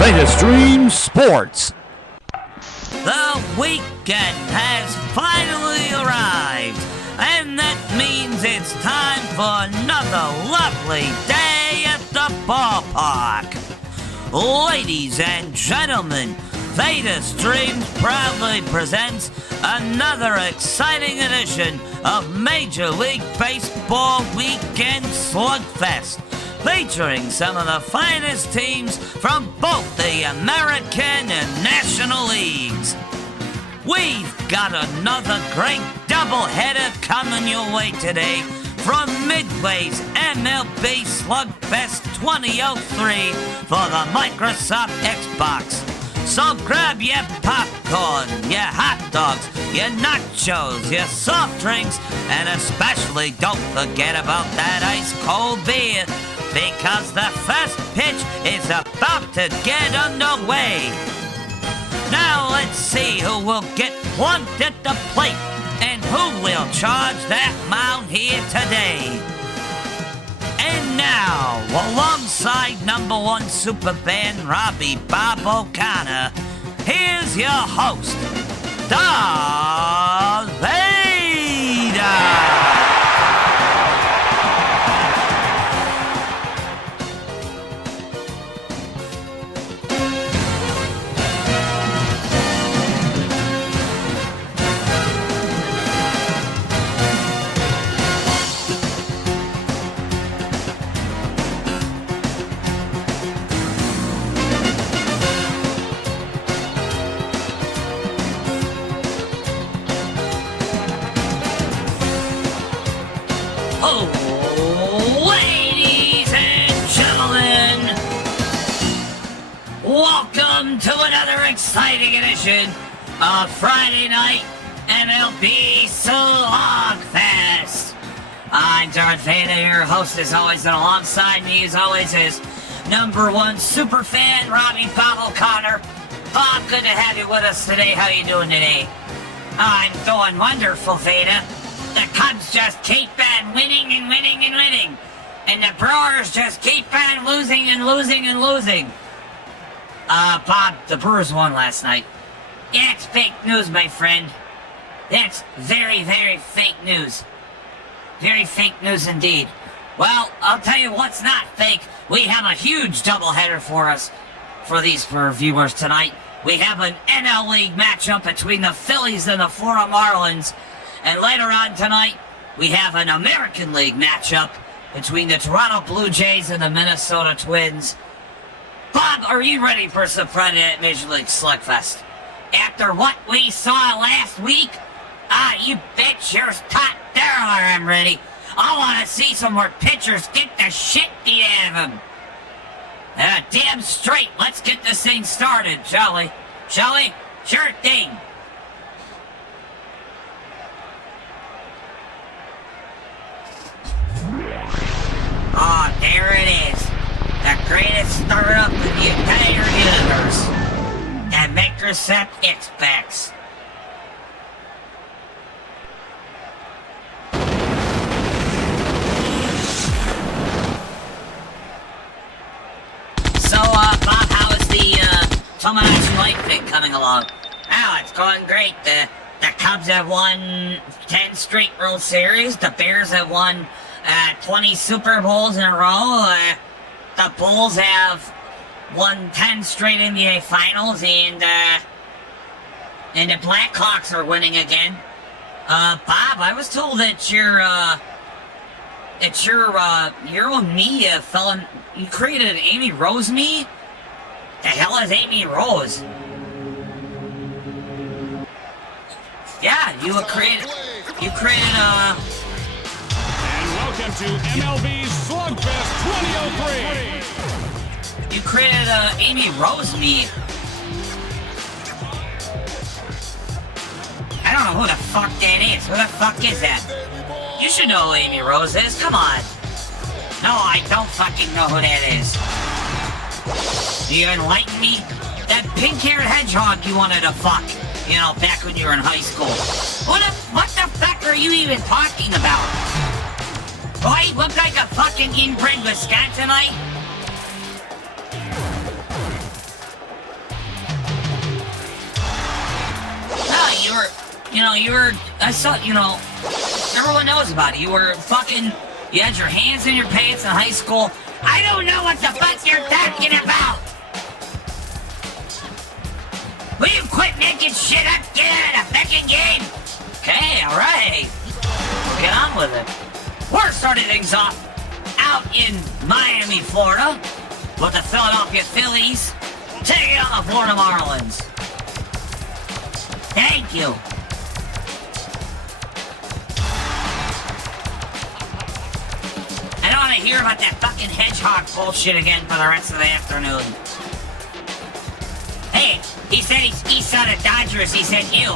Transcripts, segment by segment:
VedaStreams Sports. The weekend has finally arrived, and that means it's time for another lovely day at the ballpark. Ladies and gentlemen, VedaStreams proudly presents another exciting edition of Major League Baseball Weekend Slugfest, featuring some of the finest teams from both the American and National Leagues. We've got another great doubleheader coming your way today from Midway's MLB Slugfest 2003 for the Microsoft Xbox. So grab your popcorn, your hot dogs, your nachos, your soft drinks, and especially don't forget about that ice-cold beer, because the first pitch is about to get underway. Now let's see who will get plunked at the plate and who will charge that mound here today. And now, alongside number one superfan Robbie Bob O'Connor, here's your host, Darth Veda. Ladies and gentlemen, welcome to another exciting edition of Friday Night MLB Slugfest. I'm Darth Veda, your host as always, and alongside me as always is number one superfan Robbie Bob O'Connor. Bob, good to have you with us today. How you doing today? I'm doing wonderful, Veda. The Cubs just keep on winning and winning and winning. And the Brewers just keep on losing and losing and losing. Bob, the Brewers won last night. That's fake news, my friend. That's very, very fake news. Very fake news indeed. Well, I'll tell you what's not fake. We have a huge doubleheader for us, for viewers tonight. We have an NL League matchup between the Phillies and the Florida Marlins. And later on tonight, we have an American League matchup between the Toronto Blue Jays and the Minnesota Twins. Bob, are you ready for some Friday Night Major League Slugfest? After what we saw last week? You bet your tot there I'm ready. I want to see some more pitchers get the shit beat out of them. Damn straight. Let's get this thing started, shall we? Shall we? Sure thing. Oh, there it is. The greatest startup in the entire universe. The Microsoft Xbox. So, Bob, how is the Tomodachi Life thing coming along? Oh, it's going great. The Cubs have won 10 straight World Series. The Bears have won 20 Super Bowls in a row. The Bulls have won 10 straight NBA Finals, and the Blackhawks are winning again. Bob, I was told that your own media fella, you created Amy Rose me? The hell is Amy Rose? Yeah, you created Welcome to MLB Slugfest 2003. You created Amy Rose me. I don't know who the fuck that is. Who the fuck is that? You should know who Amy Rose is. Come on. No, I don't fucking know who that is. You enlighten me? That pink-haired hedgehog you wanted to fuck. You know, back when you were in high school. What the fuck are you even talking about? Boy, look like a fucking inbred Wisconsinite. you know, I saw, you know, everyone knows about it. You had your hands in your pants in high school. I don't know what the fuck you're talking about. Will you quit making shit up? Get out of the fucking game. Okay, all right. We'll get on with it. We're starting things off out in Miami, Florida, with the Philadelphia Phillies taking on the Florida Marlins. Thank you. I don't want to hear about that fucking hedgehog bullshit again for the rest of the afternoon. Hey, he said he saw the Dodgers. He said, ew.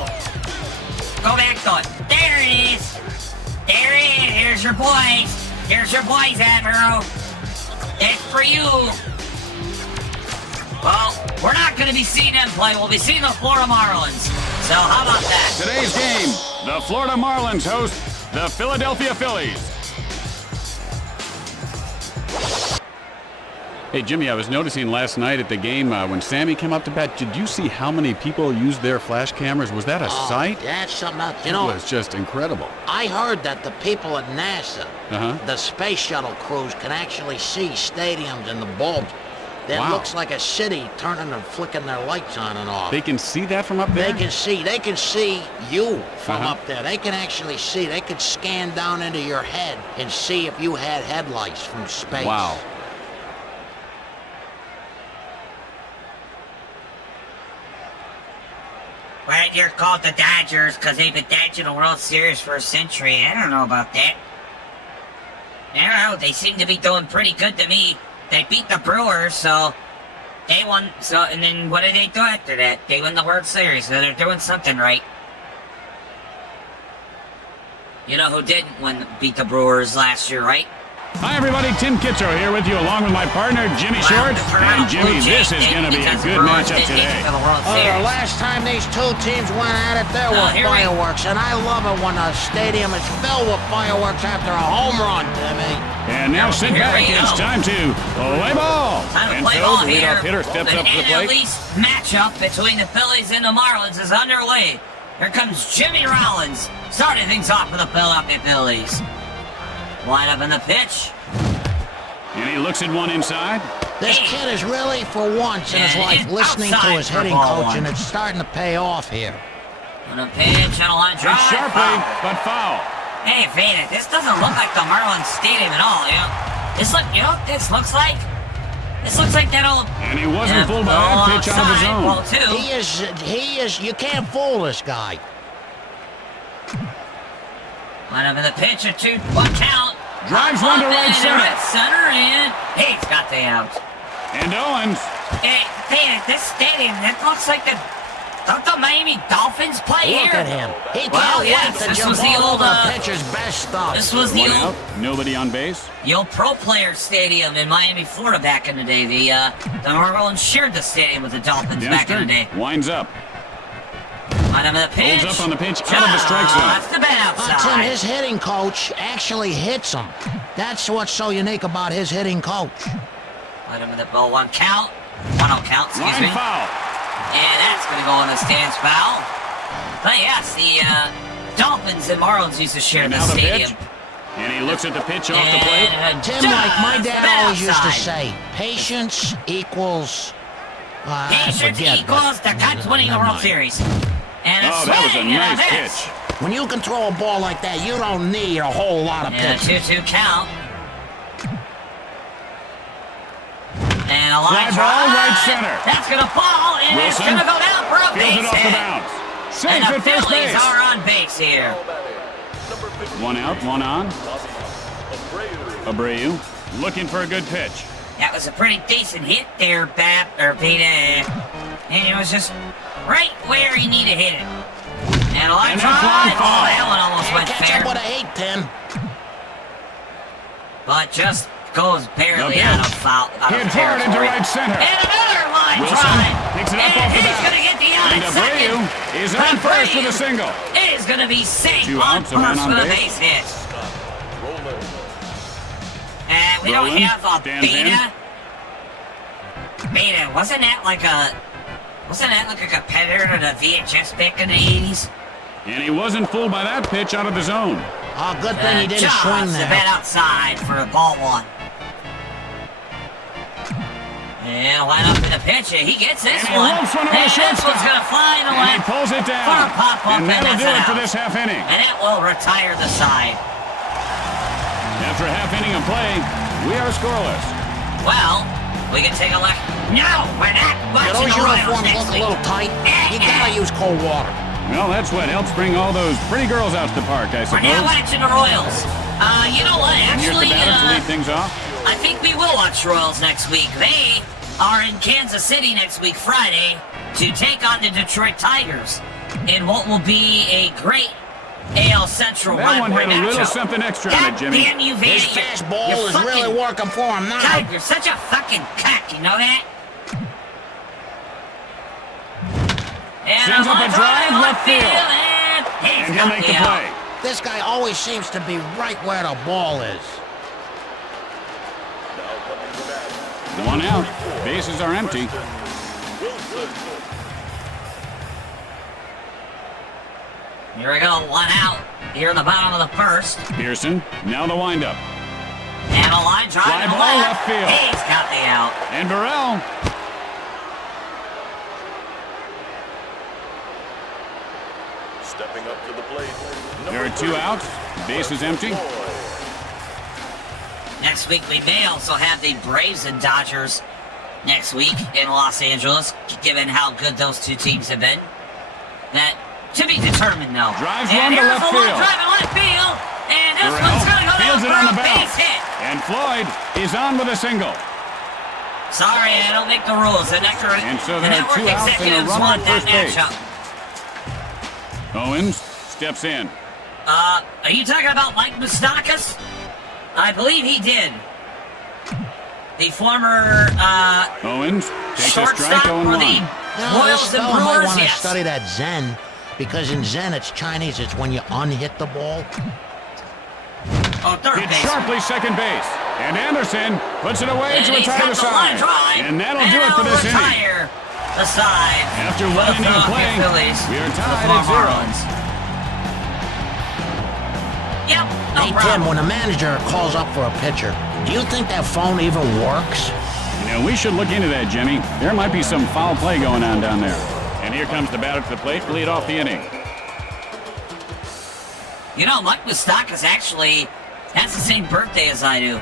Go back to it. There it is. There it is. Here's your boys. Here's your boys, Admiral. It's for you. Well, we're not going to be seeing them play. We'll be seeing the Florida Marlins. So how about that? Today's game, the Florida Marlins host the Philadelphia Phillies. Hey, Jimmy, I was noticing last night at the game when Sammy came up to bat, did you see how many people used their flash cameras? Was that a sight? That's something else. You It know, was just incredible. I heard that the people at NASA, the space shuttle crews, can actually see stadiums and the bulbs. That Wow. looks like a city turning and flicking their lights on and off. They can see that from up there? They can see you from up there. They can actually see. They could scan down into your head and see if you had headlights from space. Wow. Well, you're called the Dodgers because they've been dodging the World Series for a century. I don't know about that. I don't know. They seem to be doing pretty good to me. They beat the Brewers, so they won. So, and then what did they do after that? They won the World Series, so they're doing something right. You know who didn't beat the Brewers last year, right? Hi, everybody. Tim Kitzer here with you, along with my partner, Jimmy Short. And Jimmy, this is going to be a good matchup today. The last time these two teams went at it, there were fireworks, and I love it when a stadium is filled with fireworks after a home run, Jimmy. And now sit back. It's time to play ball. And Phil, the leadoff hitter, steps up to the plate. An NL East matchup between the Phillies and the Marlins is underway. Here comes Jimmy Rollins, starting things off for the Philadelphia Phillies. Line up in the pitch. And he looks at one inside. This kid is really, for once in his life, listening to his hitting coach, and it's starting to pay off here. On a pitch, on a line drive. It's sharply, but foul. Hey, Veda, this doesn't look like the Marlins Stadium at all, you know? This looks like that old... And he wasn't fooled by that pitch out of his own. Well, too. He is, you can't fool this guy. Line up in the pitch, a 2-1 count. Drives one to right center. Right center, and he's got the out. And Owens. Hey, Veda, this stadium, that looks like don't the Miami Dolphins play here? Look at him. He can't wait to jump all over the pitcher's best stuff. This was the One out, nobody on base. The old Pro Player Stadium in Miami, Florida back in the day. The Marlins shared the stadium with the Dolphins back in the day. Winds up. Line up in the pitch. Holds up on the pitch, out of the strike zone. That's the bat outside. Tim, his hitting coach actually hits him. That's what's so unique about his hitting coach. Line up in the ball, 1 count. 1-0 count, excuse me. Foul. And that's going to go in the stands foul. But yes, the Dolphins and Marlins used to share the stadium. Pitch. And he looks at the pitch off the plate. Tim, like my dad always used to say, patience equals... Patience equals the Cubs winning the World Series. And that was a nice pitch. When you can throw a ball like that, you don't need a whole lot of pitches. 2-2 count. And a line Fly ball, right center. That's going to fall, and Wilson it's going to go down for a base fields it off the hit. bounce. Safe And the at first Phillies base. are on base here. 1 out, 1 on. Abreu looking for a good pitch. That was a pretty decent hit there, Veda. And it was just right where he needed to hit it. And a line drive. Oh, that one almost went fair. Catch up with a 8, Tim. But just goes barely out of foul. Hit hard into right center. And another line Wilson drive. picks it up off the he's bat. going to get the out And at Abreu second. is on first with a single. It is going to be safe 2 on outs, a man first on with a base. base hit. And we don't have a Veda, wasn't that like a competitor to the VHS back in the 80s? And he wasn't fooled by that pitch out of the zone. Oh, good thing he didn't swing The there. bat outside for a ball one. And line up for the pitch, and he gets this And he one. lopes one over And the this shortstop. one's going to fly in the And he left pulls it for a down. pop-up, And that'll that's do an it for out. this half inning. And it will retire the side. After a half inning of play, we are scoreless. Well, we can take a look. No, we're not Do watching those the Royals uniforms next look a week. little tight? You gotta use cold water. Well, that's what helps bring all those pretty girls out to the park, I We're suppose. not watching the Royals. You know what, And here's the actually, batter to lead things off. I think we will watch Royals next week. They are in Kansas City next week, Friday, to take on the Detroit Tigers in what will be a great AL Central That one rivalry had a little matchup. something extra on it, God Jimmy. damn you, Veda. His fastball is really working for him now. God, you're such a fucking cuck, you know that? And Sends up a drive, left field. and he's And he'll got make the out. play. This guy always seems to be right where the ball is. One out. Bases are empty. Here we go, one out. Here in the bottom of the first. Pearson, now the windup. And a line drive Fly to the ball left. left field. He's got the out. And Burrell. Stepping up to the plate. There are two outs. Base is empty. Next week we may also have the Braves and Dodgers next week in Los Angeles, given how good those two teams have been. That to be determined, though. Drives and one to here's left the one field. drive to left field, and this Burrell one's going to go fields down it for on a the bounce. base hit. And Floyd is on with a single. Sorry, I don't make the rules. The network, And so the there are network two outs and a executives runner want at that first base. matchup. Owens steps in. Are you talking about Mike Moustakas? I believe he did. The former Owens takes a shortstop strike, for 0-1. the Now, Royals this and fellow might Brewers, want to yes. study that Zen, because in Zen it's Chinese. It's when you unhit the ball. Oh, third Hit base. sharply second base. And Anderson puts it away And to he's retire got the the line side. drive. And that'll do it for this inning. retire the side. After for one the inning of play, Philadelphia Phillies, we are the tied Florida at 0. Marlins. Yep, no Hey, problem. Tim, when a manager calls up for a pitcher, do you think that phone even works? You know, we should look into that, Jimmy. There might be some foul play going on down there. And here comes the batter to the plate to lead off the inning. You know, Mike Moustakas actually has the same birthday as I do.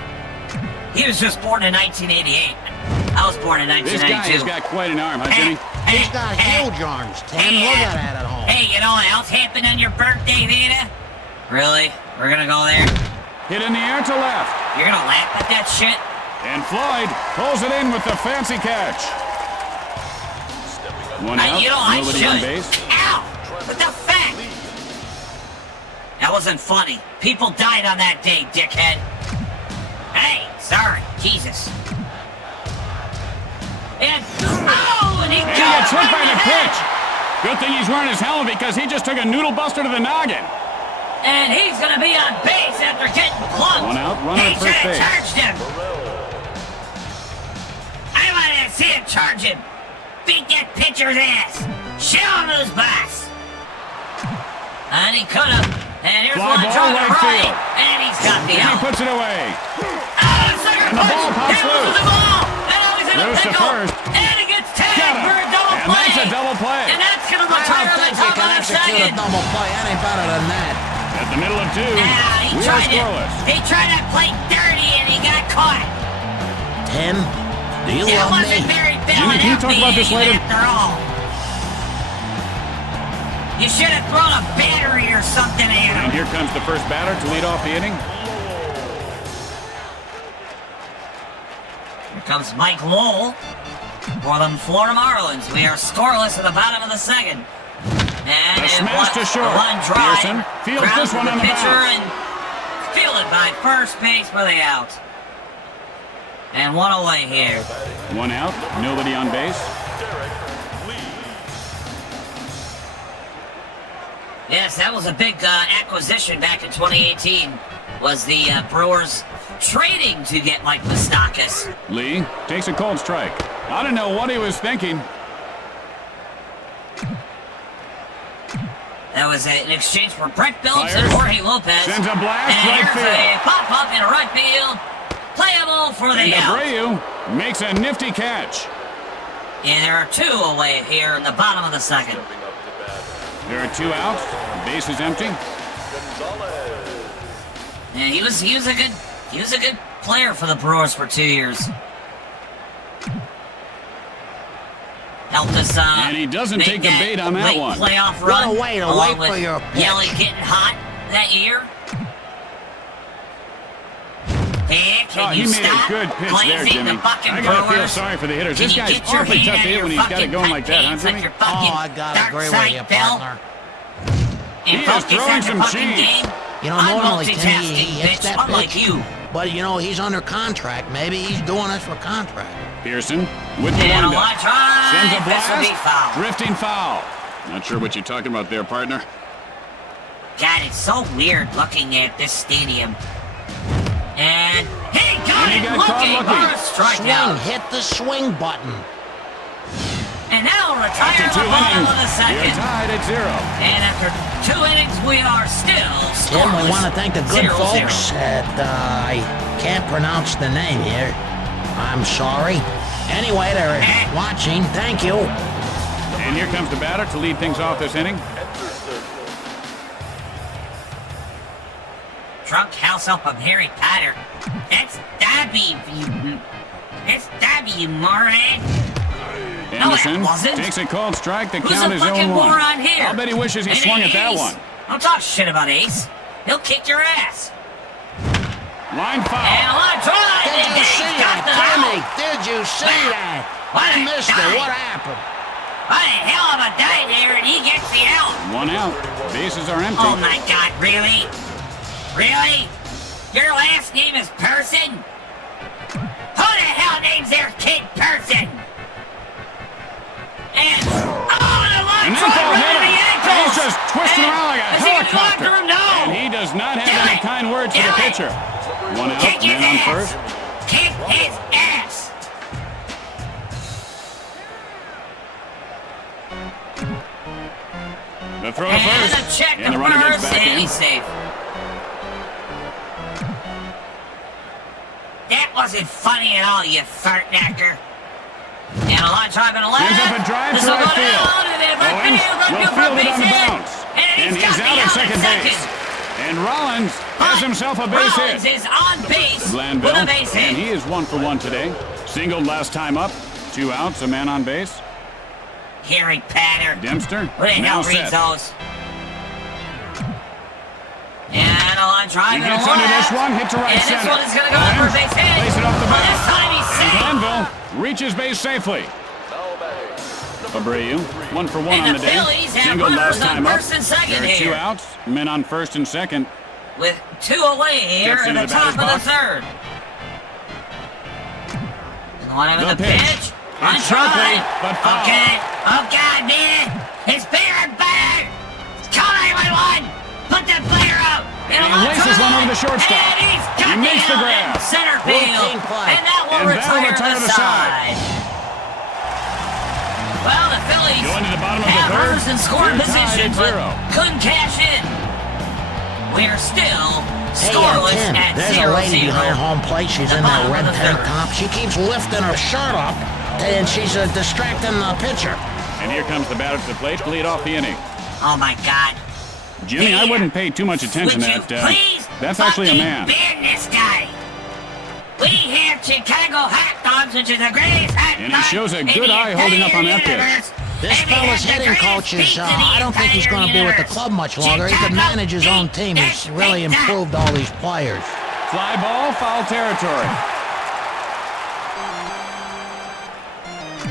He was just born in 1988. I was born in This guy 1992. has got quite an arm, huh, Jimmy? He's got huge arms, Tim. Look at that at home. Hey, you know what else happened on your birthday, Veda? Really? We're gonna go there? Hit in the air to left. You're gonna laugh at that shit? And Floyd pulls it in with the fancy catch. One out, You know, I nobody on should. base. Ow! What the fuck? That wasn't funny. People died on that day, dickhead. Hey, sorry. Jesus. And, oh, and he And he got gets hit by the head. pitch. Good thing he's wearing his helmet because he just took a noodle buster to the noggin. And he's gonna be on base after getting plugged. One out, runner He at first should base. have charged him. I wanted to see him charge him. Beat that pitcher's ass. Show him who's boss. And he could have. And here's Fly one ball draw to right right. field. And he's got the And he out. puts it away. Second And the punch. ball pops He loses loose. the ball. And now he's in a Goes to pickle. first. And he gets tagged Got him. for a double And play. that's a double play. And that's gonna I retire don't the think he top can of the execute a second. double play any better than that. At the middle of two, He we are tried it. scoreless. He tried to play dirty and he got caught. Tim, do you It love wasn't me? very Jimmy, can you talk about this later? after all. You should have thrown a battery or something at And him. here comes the first batter to lead off the inning. Here comes Mike Lowell for the Florida Marlins. We are scoreless at the bottom of the second. And A it smash was to short. a line drive. Pearson fields Ground this to one the on the pitcher bounce. and fielded by first base for the out. And one away here. One out, nobody on base. Yes, that was a big acquisition back in 2018. Was the Brewers trading to get Mike Moustakas. Lee takes a cold strike. I don't know what he was thinking. That was an exchange for Brett Phillips Fires. and Jorge Lopez. Sends a blast and right here's field. a pop-up in right field. Playable for the And out. Abreu makes a nifty catch. And there are 2 away here in the bottom of the second. There are 2 outs. Base is empty. And he was a good player for the Brewers for 2 years. Helped us And he doesn't make take the bait on that late one. playoff What run. a way to along wait for with your pitch. Yelly getting hot that year. Hey, Oh, can he you made stop a good pitch there, glazing Jimmy. the fucking I gotta feel Brewers? sorry for the hitters. Can This you guy's get your awfully hand tough to out hit of when your he's got it fucking going like that, huh, pants like Jimmy? your Oh, fucking I gotta dark agree with side you, bell? partner. And He is focus throwing on the some fucking cheese. game. You know, I'm normally to me, multitasking, he hits bitch, that unlike pitch. you. But, you know, he's under contract. Maybe he's doing this for contract. Pearson with the And a windup. line drive. Sends a This will be blast. foul. Drifting foul. Not sure what you're talking about there, partner. God, it's so weird looking at this stadium. And he got And he it got caught looking looking. for a strikeout. Swing, hit the swing button. And now retire After the 2 bottom innings, of the you're second. tied at 0. And after 2 innings, we are still Tim, scoreless. we want to thank the good 0-0. folks at, I can't pronounce the name here. I'm sorry. Anyway, they're watching. Thank you. And here comes the batter to lead things off this inning. Drunk house up of Harry Potter. That's Dobby, you... That's Dobby, you moron. Anderson it wasn't. takes a cold strike. The Who's count the is fucking 0-1. moron here? I'll bet he wishes he Maybe swung at that Ace. one. Don't talk shit about Ace. He'll kick your ass. Line And foul. a line drive. Did and you he's see got that, the Jimmy? out. Did you see that? What I a missed it. dive. What happened? What a hell of a dive there, and he gets the out. 1 out. Bases are empty. Oh my God, really? Really? Your last name is Person? Who the hell names their kid Person? And the line And that drive ball right hit in the him. ankles. He's just twisting And around like a is he in the helicopter. locker room? No. And he does not have Do any it. kind words for Do the it. pitcher. 1 out. Kick his Man on ass. first. Kick his ass. The throw to And first. a check And to the runner gets first, back and in. he's safe. That wasn't funny at all, you fart knacker. And a line drive and a left. Sends up a drive This to will right go field. down, and then right Owens field, will right field it on the base hit. bounce. And And got he's the out at second base. second. And Rollins has himself a base Rollins hit. is on base with a Glanville, base and hit. he is 1 for 1 today. Singled last time up. 2 outs, a man on base. Harry Potter. Dempster Who the now hell reads set. those? And a line drive He and a gets under left. this one, hit to right and center. this one is going to go for a base hit. Place it off the But bat. this time he's And safe. Glanville reaches base safely. Abreu, 1 for 1 And on the the day. Phillies have Singled runners last on time up. first and second There are 2 here. outs, men on first and second. With 2 away here Steps in the into the top of the batter's box. third. And one of The the pitch. pitch. It's sharply, but foul. Okay. Oh, God, man. His beer bag. Call 911. Put that player out. And he laces one over the shortstop. And he's got He makes the out grab. in center field. Routine play. And that will And that'll retire retire the the side. Well, the Phillies Going to the bottom of the have third. runners in scoring They're tied position, at but 0. couldn't cash in. We are still Hey, scoreless Tim, at there's 0-0. a lady behind home plate. She's The in that bottom red of the tank third. top. She keeps lifting her shirt up, and she's distracting the pitcher. And here comes the batter to the plate to lead off the inning. Oh my God! Jimmy, I There. wouldn't pay too much attention Would to you that. please That's actually a fucking man. ban this guy? We have Chicago hot dogs, which is the greatest hot And he dog shows a in good the eye holding up on that entire pitch. universe. This And we fella's have the hitting greatest coach is, pizza in the I don't think he's going to be with the entire club much universe. longer. He could Chicago manage his own team. He's beat really the improved all these players. Fly ball, foul territory.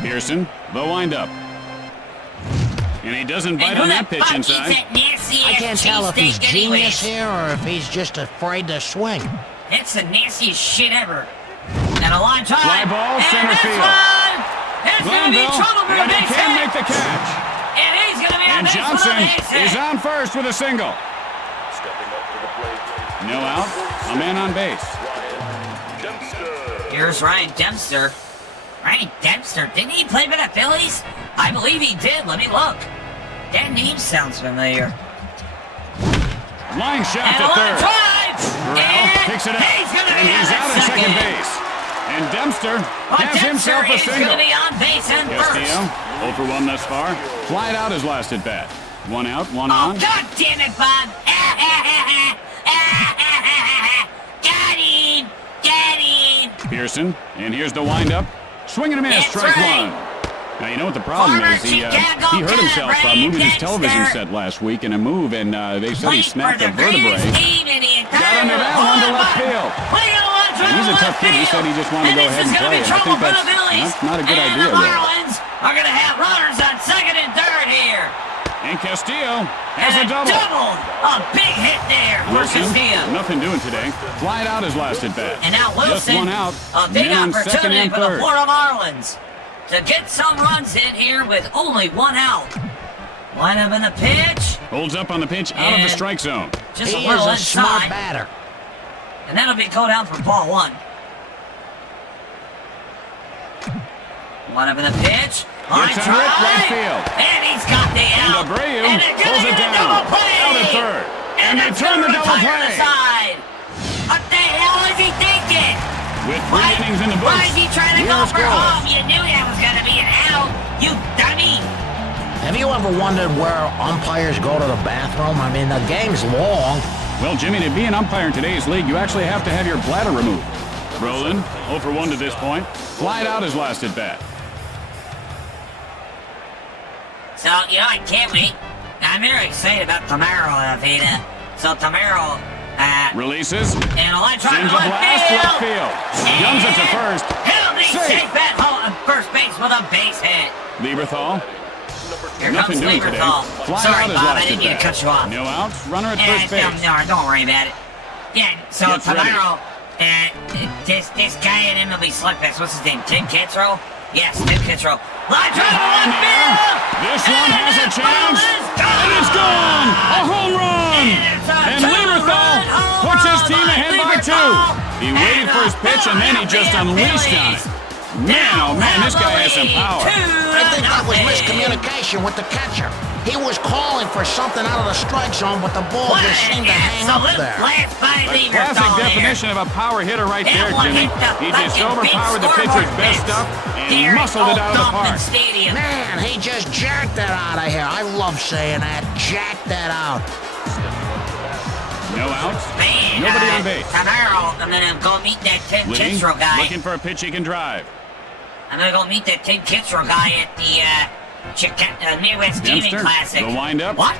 Pearson, the windup. And he doesn't And bite who on the that pitch fuck eats inside. that nasty I ass can't tell if he's cheesesteak genius anyways? here or if he's just afraid to swing. It's the nastiest shit ever. And a line drive. Fly ball, and center this field. one is going to be Glanville, trouble for a and he base can't hit. make the catch. And he's going to be on And base for Johnson a base hit. is on first with a single. No out, a man on base. Here's Ryan Dempster. Ryan Dempster, didn't he play for the Phillies? I believe he did. Let me look. That name sounds familiar. Line shot And to a line third. drive. Ralph picks it up, He's gonna and be he's on out at second second. base. And Dempster But has himself a Dempster is single. going to be on base and Castillo, first. 0 for 1 thus far. Flied out his last at bat. 1 out, 1 Oh, on. God damn it, Bob. Got him. Got him. Pearson, and here's the windup. Swing and a miss, That's strike right. 1. Now, you know what the problem Former is? He Chicago hurt himself Cub, moving his Dempster. television set last week in a move, and they said he Played snapped for a the greatest vertebrae. team in the entire Got under that one to left field. He's a tough kid. He said he just wanted to go ahead and play it. I think that's not a good idea, The though. Marlins are going to have runners on second and third here. And Castillo has a And double. A big hit there for Wilson, Castillo. nothing doing today. Flied out his last at bat. And now Wilson, Just 1 out. a big Man on second opportunity and for the third. Florida Marlins to get some runs in here with only 1 out. Line up in the pitch. Holds up on the pitch out of the And strike zone. Just He a little is a smart inside. batter. And that'll be go down for ball 1. Line up in the pitch. Line Gets under it, right field. And he's got the And out. Abreu And they're gonna pulls it get a down. double play. Out at third. And they it's turn the gonna double retire play. the side. What the hell is he thinking? With 3 innings in the books. Why is he trying to we go are for scoreless. home? You knew that was going to be an out, you dummy. Have you ever wondered where umpires go to the bathroom? I mean, the game's long. Well, Jimmy, to be an umpire in today's league, you actually have to have your bladder removed. Brolin, 0 for 1 to this point. Flied out his last at bat. So, I can't wait. I'm very excited about tomorrow, Veda. So, tomorrow, Releases. and a line drive Sends to a blast left left field. Guns it to first. He'll be Safe. safe at home at first base with a base hit. Lieberthal. Here Nothing comes doing today. Lieberthal. Fly Sorry, out his Bob, I last didn't at mean to bat. cut you off. No outs. Runner at first base. No, don't worry about it. Yeah, so Gets ready. tomorrow, this guy in MLB Slugfest, what's his name? Tim Kitzrow? Yes, Tim Kitzrow. Line drive to left field! This one has a And chance. the ball is gone! And it's gone. A home run. And it's a And two-run Lieberthal home puts his run team by ahead by 2. Lieberthal. He waited And for his the pitch, and then he just Philadelphia unleashed on Phillies it. Man, oh man, this guy has some power. I think that was miscommunication with the catcher. He was calling for something out of the strike zone, but the ball What just an seemed to hang up absolute there. blast by A Lieberthal classic there. definition of a power hitter right That there, one Jimmy. hit the He just fucking overpowered the big pitcher's scoreboard best fence stuff here and at muscled it out of the Old park. Dolphin Stadium. Man, he just jacked that out of here. I love saying that. Jack that out. No outs. Man, Nobody on base. Tomorrow, I'm going to go meet that Tim Liddy, Kitzrow guy. looking for a pitch he can drive. I'm going to go meet that Tim Kitzrow guy at the Midwest Gaming Dempster, Classic. the windup. What?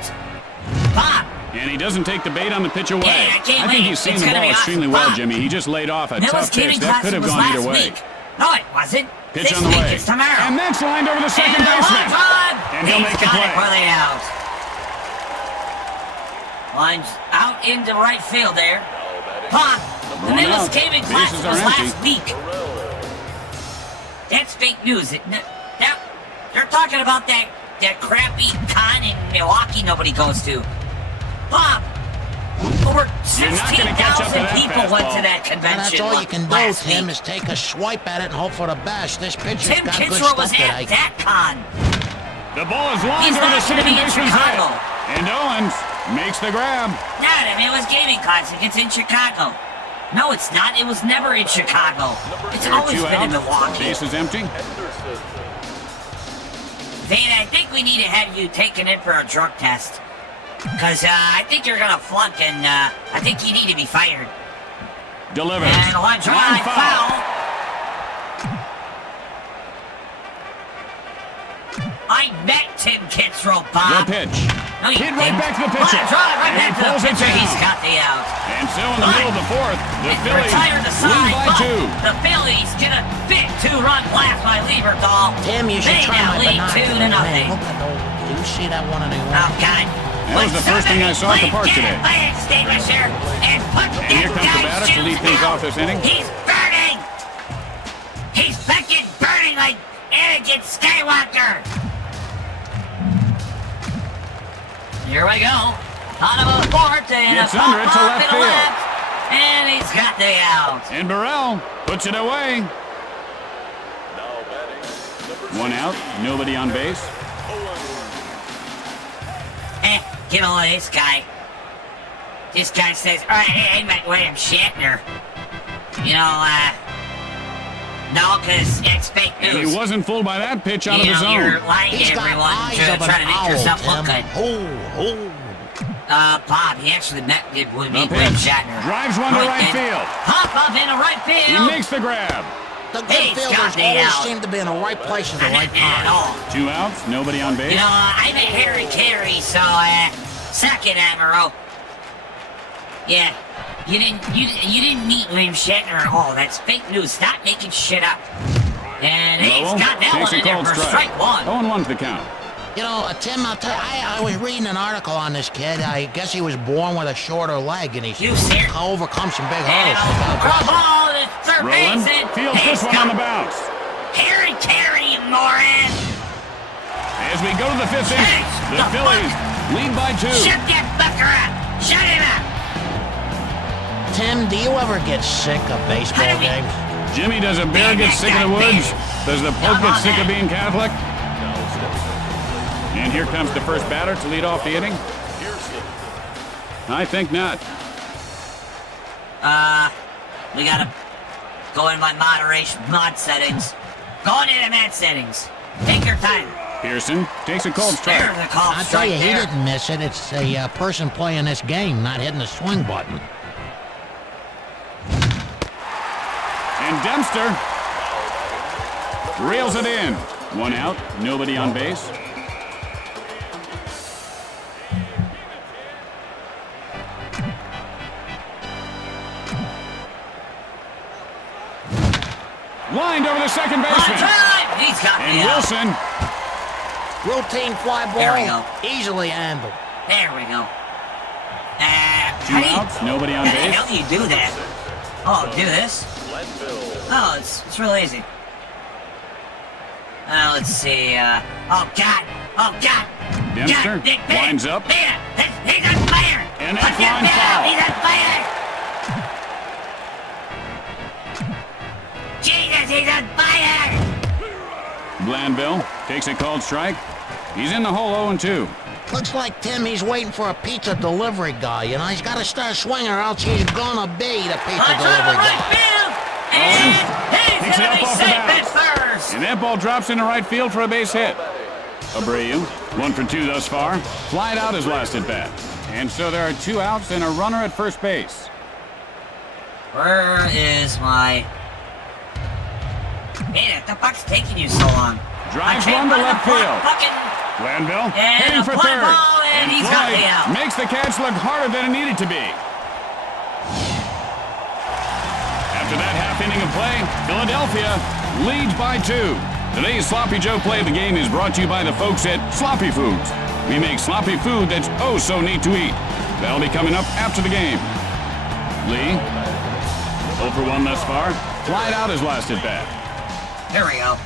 Bob, And he doesn't take the bait on the pitch away. Yeah, I can't think wait. he's seen It's the gonna ball be extremely awesome. well, Bob, Jimmy. He just laid off a Midwest tough pitch. Gaming That could Classic have was gone either last way. week. No, it wasn't. Pitch this on the week way. is tomorrow. And that's lined over the second And a baseman. line drive. And he'll He's make the got play. it for the out. Lines out into right field there. Bob, the One Midwest out. Gaming Bases Classic are was empty. last week. That's fake news. Now, they're talking about that crappy con in Milwaukee nobody goes to. Bob, over You're not gonna catch up to 16,000 that people went to fastball. that convention And that's all you can do, last Tim, week. is take a swipe at it and hope for the best. This pitcher's Tim got good Kitzrow stuff was today. at that con. The ball is lined He's over the not gonna second be in baseman's head. Chicago. And Owens makes the grab. Not I mean, it was Gaming Classic. It's in Chicago. No, it's not. It was never in Chicago. It's There are always 2 been in outs. Milwaukee. Base is empty. Veda, I think we need to have you taken in for a drug test. Because I think you're going to flunk, and I think you need to be fired. Delivers. And one drive foul. I met Tim Kitzrow, Bob. The pitch. No, you Hit right didn't. back to the pitcher. Line drive right And he back to the pulls it pitcher. down. He's got the out. And so in the middle of the fourth, the Phillies Retired the win side, by but 2. the Phillies get a big 2-run blast by Lieberthal. Tim, you should They try now my lead banana. 2-0. Man, look at those. Do you see that one anymore? Oh, God. That was the first thing I saw at the park today. Fire extinguisher and put And that here comes the guy's batter to shoes lead things out. off this inning. He's burning. He's fucking burning like Anakin Skywalker. Here we go. Bottom of the fourth and Gets a under it to pop left to field. left. And he's got the out. And Burrell puts it away. 1 out, nobody on base. Get a load of this guy. this guy says, all right, hey, William Shatner. You know, no, because it's fake news. And he wasn't fooled by that pitch out of the zone. You're lying to everyone to try to make yourself look good. Bob, he actually met William Shatner. Drives one to right field. Hop up into right field. He makes the grab. The good fielders always seem to be in the right place at the right time. 2 outs, nobody on base. You know, I met Harry Carey, so, suck it, Admiral. Yeah, you didn't meet William Shatner at all. That's fake news. Stop making shit up. And he's got that one in there for strike 1. 0-1's the count. You know, Tim, I'll tell you, I was reading an article on this kid. I guess he was born with a shorter leg, and he's overcome some big hurdles. Ground ball to third base. Fields this one on the bounce. Harry Carey, you moron. As we go to the 5th inning, the Phillies lead by 2. Shut that fucker up. Shut him up. Tim, do you ever get sick of baseball games? Jimmy, does a bear get sick of the woods? Does the Pope get sick of being Catholic? And here comes the first batter to lead off the inning. I think not. We gotta go in my mod settings. Going into mod settings. Take your time. Pearson takes a cold strike. I'll tell you, he didn't miss it. It's a person playing this game, not hitting the swing button. And Dempster reels it in. 1 out, nobody on base. Lined over the second baseman. He's got me and Wilson. Routine fly ball. There we go. Easily handled. There we go. 2 outs, nobody on base. How the hell do you do that? Oh, do this? Oh, it's real easy. Let's see, oh God! Oh God! Dempster winds up. He's on fire! And that's line foul. He's on fire! Jesus, he's on fire! Blandville takes a called strike. He's in the hole 0-2. Looks like, Tim, he's waiting for a pizza delivery guy. You know, he's got to start swinging or else he's gonna be the pizza delivery guy. And he's gonna be safe at first! And that ball drops into right field for a base hit. Abreu, 1 for 2 thus far. Flied out his last at bat. And so there are 2 outs and a runner at first base. Where is my... Man, the fuck's taking you so long? Drives one to left field. Glanville heading for third. And he's got me out. Makes the catch look harder than it needed to be. After that half inning of play, Philadelphia leads by 2. Today's Sloppy Joe Play of the Game is brought to you by the folks at Sloppy Foods. We make sloppy food that's oh so neat to eat. That'll be coming up after the game. Lee, 0 for 1 thus far. Flied out his last at bat. There we go.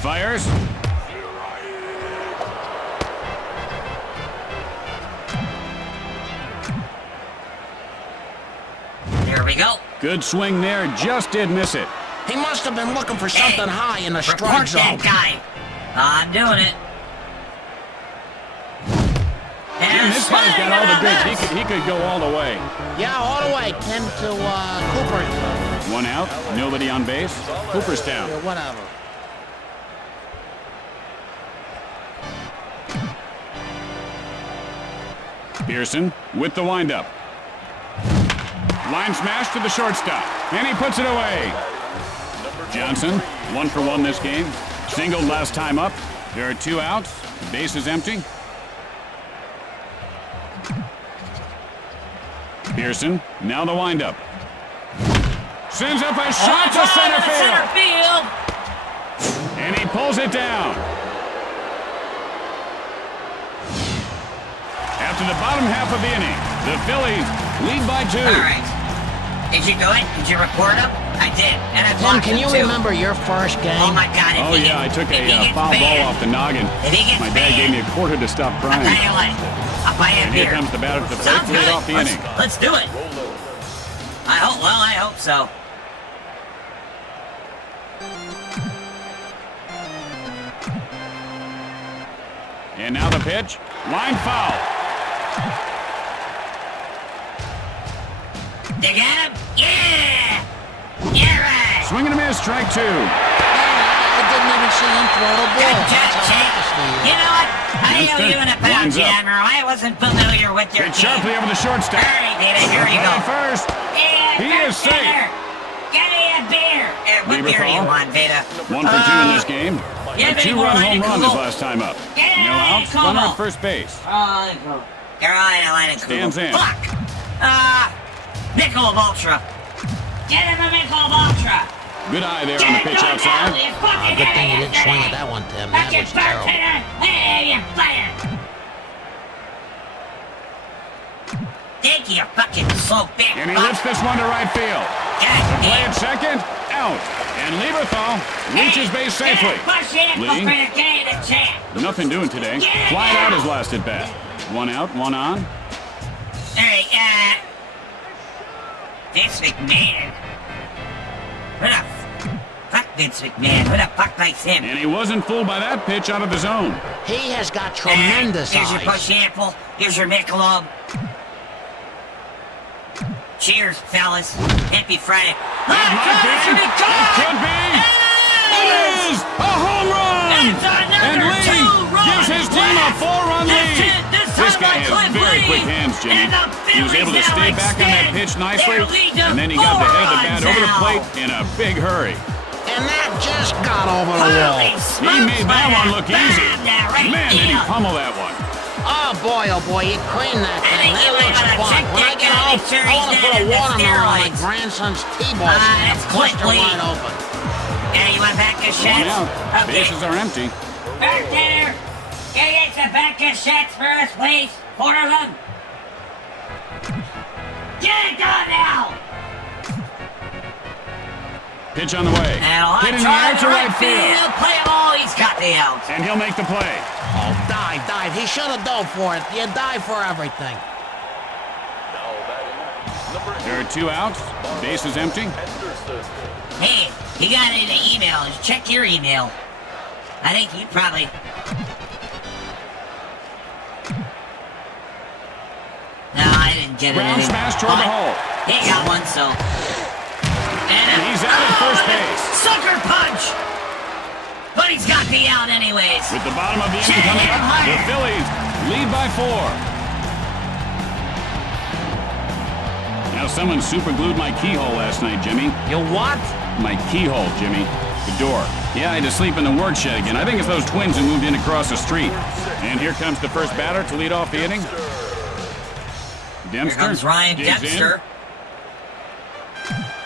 Fires. There we go. Good swing there, just did miss it. He must have been looking for something high in the strike zone. Report that guy. I'm doing it. And this guy's got all the goods. He could go all the way. Yeah, all the way, Tim, to Cooper's. 1 out, nobody on base. Cooperstown. Yeah, whatever. Pearson with the windup. Line smash to the shortstop. And he puts it away. Johnson, 1 for 1 this game. Singled last time up. There are 2 outs. The base is empty. Pearson, now the windup. Sends up a shot to center field. And he pulls it down. After the bottom half of the inning, the Phillies lead by 2. All right. Did you do it? Did you record him? I did. And I Tim, can you too. remember your first game? Oh, my God. Oh, yeah, I took a foul ball off the noggin. My dad gave me a quarter to stop crying. I'll tell you what. I'll buy it And here comes the batter to the plate to lead off the inning. Let's do it. I hope so. And now the pitch. Line foul. You got him? Yeah! Yeah, right! Swing and a miss, strike 2. I didn't even see him throw the ball. Good job, That's how Chick. fast he is. You know what? I owe Mister, you an lines apology, up. Admiral. I wasn't familiar with your Hit team. sharply over the shortstop. All right, Veda, here you go. Play first. Yeah, He good is safe. dinner. Give me a beer. What beer do you Lieberthal. want, Veda? 1 for 2 in this game. Yeah, A baby, 2-run line home run Kubo. his last time up. Yeah, No outs, Kubo. runner at first base. Carolina line of Stands in. Fuck! Michelob Ultra. Get him a Michelob Ultra. Good eye there on the pitch outside. Good thing you didn't swing at that one, Tim. That was terrible. Hey, you fired. Thank you, fucking slow bitch. And he lifts this one to right field. God The play damn. at second, out. And Lieberthal reaches base safely. Lee. Nothing doing today. Flied out his last at bat. 1 out, 1 on. Alright, Vince McMahon. What the fuck, Vince McMahon? Who the fuck likes him? And he wasn't fooled by that pitch out of the zone. He has got tremendous Here's your eyes. push apple. Here's your Michelob. Cheers, fellas. Happy Friday. It might be. It could be. It is a home run. It's And another Lee two-run gives his team a blast. 4-run That's lead. it. This This time guy I has could very lead. quick hands, Jimmy. And the He was able to Phillies stay now back on that extend pitch nicely, their lead to and then he got the head of the 4 bat runs over the now. plate in a big hurry. And that just got over the wall. Holy He smokes, made that what one a look easy. bomb there, right Man, did he there. pummel that one. Oh boy, you creamed that I thing. think That you might looks wanna fun. check When I that get guy, home, make sure I want he's to put not a in the watermelon on my steroids. grandson's T-balls That's and twist her quickly. wide open. Yeah, you want back to 1 shots? out. Okay. Bases are empty. Bartender, can you get some back to shots for us, please? 4 of them. Get it done now! Pitch on the way. Now, Hit in the air to right field. Play him all, he's got the out. And he'll make the play. Oh, dive. He should have dove for it. You dive for everything. There are 2 outs. Base is empty. Hey, you got an email. Check your email. I think you probably... No, I didn't get Ground anything. smash toward the hole. He got one, so... And he's out at first base. Sucker punch! But he's got the out anyways. With the bottom of the inning Shit, coming hit him up, the harder. Phillies lead by 4. Now someone super glued my keyhole last night, Jimmy. You what? My keyhole, Jimmy. The door. Yeah, I had to sleep in the work shed again. I think it's those twins who moved in across the street. And here comes the first batter to lead off the inning. Dempster. Here comes Ryan digs in. Dempster.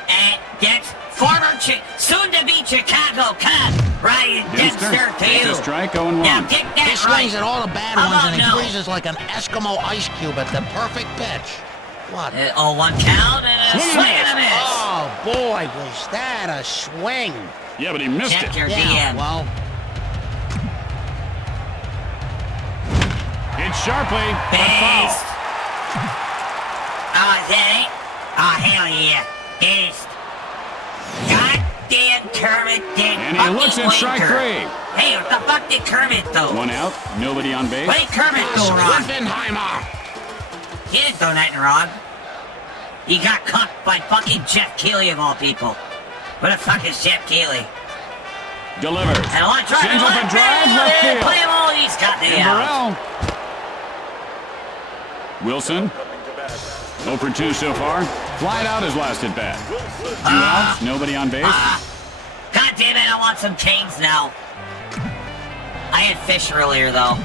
And gets former soon-to-be Chicago Cub, Ryan Dempster to It's you. a strike, 0-1. Now take that He swings at all the bad How ones and he about no? freezes like an Eskimo ice cube at the perfect pitch. What? 0-1 count and a swing and a miss. Oh boy, was that a swing. Yeah, but he missed Check it. your Yeah, DM. well, Hit sharply, but Based. foul. Oh, is that it? Oh, hell yeah. Based. Goddamn Kermit did And he looks at strike 3. Hey, what the fuck did Kermit do? 1 out, nobody on base. What did Kermit do wrong? Rifenheimer. He didn't do nothing wrong. He got cucked by fucking Jeff Keighley of all people. What the fuck is Jeff Keighley? Delivers. And one drive, Sends up a drive left field. Play him all, he's got the And out. Burrell. Wilson. 0 for 2 so far. Flied out his last at bat. 2 outs, nobody on base. God damn it, I want some Kings now. I had fish earlier, though.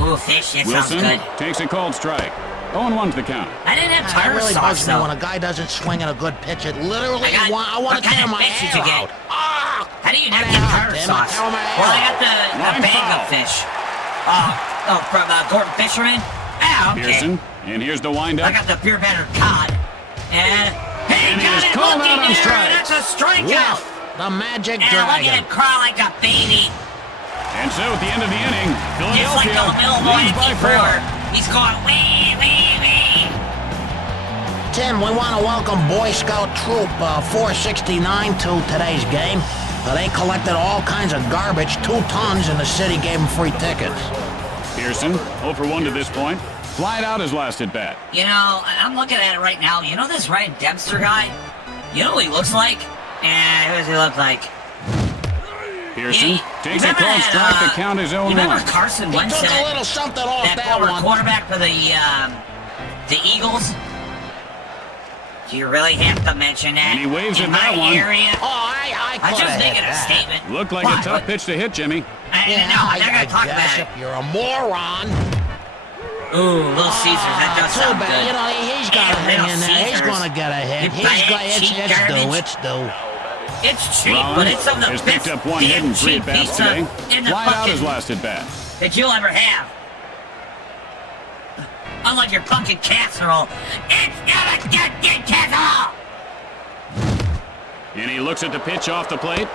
Ooh, fish, that sounds Wilson good. takes a cold strike. 0-1 to the count. I didn't have That tartar really sauce, bugs me though. when a guy doesn't swing at a good pitch. It literally, I want what to kind tear of my fish did hair you get? out. Ah! How do you not An get hour, tartar damn it, sauce? tear my Well, I hair got the Line bag foul. of fish. From Gordon Fisherman? Ah, okay. Pearson. And here's the I windup. got the pure better cod. And he And he got is it called looking out on there, strikes. That's a strikeout. The Magic And look at Dragon. him crawl like a baby. And so at the end of the inning, Just like Philadelphia the little boy leads by 4. He's going wee, wee, wee. Tim, we want to welcome Boy Scout Troop 469 to today's game. They collected all kinds of garbage, 2 tons, and the city gave them free tickets. Pearson, 0 for 1 to this point. Flied out his last at bat. You know, I'm looking at it right now. You know this Ryan Dempster guy? You know what he looks like? Who does he look like? Pearson takes a close strike to count his own Remember one. Carson Wentz, He took a little something off that that former one. quarterback for the Eagles? Do you really have to mention that? And he waves in at that my one. area? I'm just making a that. statement. Looked like a tough pitch to hit, Jimmy. No, I'm not going to talk about guess it. if you're a moron. Ooh, Little Caesars, that does Too sound bad. good. You know, he's got a hang in there. He's going to get a hit. You He's bad got cheap it's garbage. due. It's due. It's cheap, but it's some of the has best picked up 1 hit damn and 3 cheap at bats pizza today. in the Flied out his fucking last at bat. that you'll ever have. Unlike your fucking casserole. It's not a goddamn casserole! And he looks at the pitch off the plate.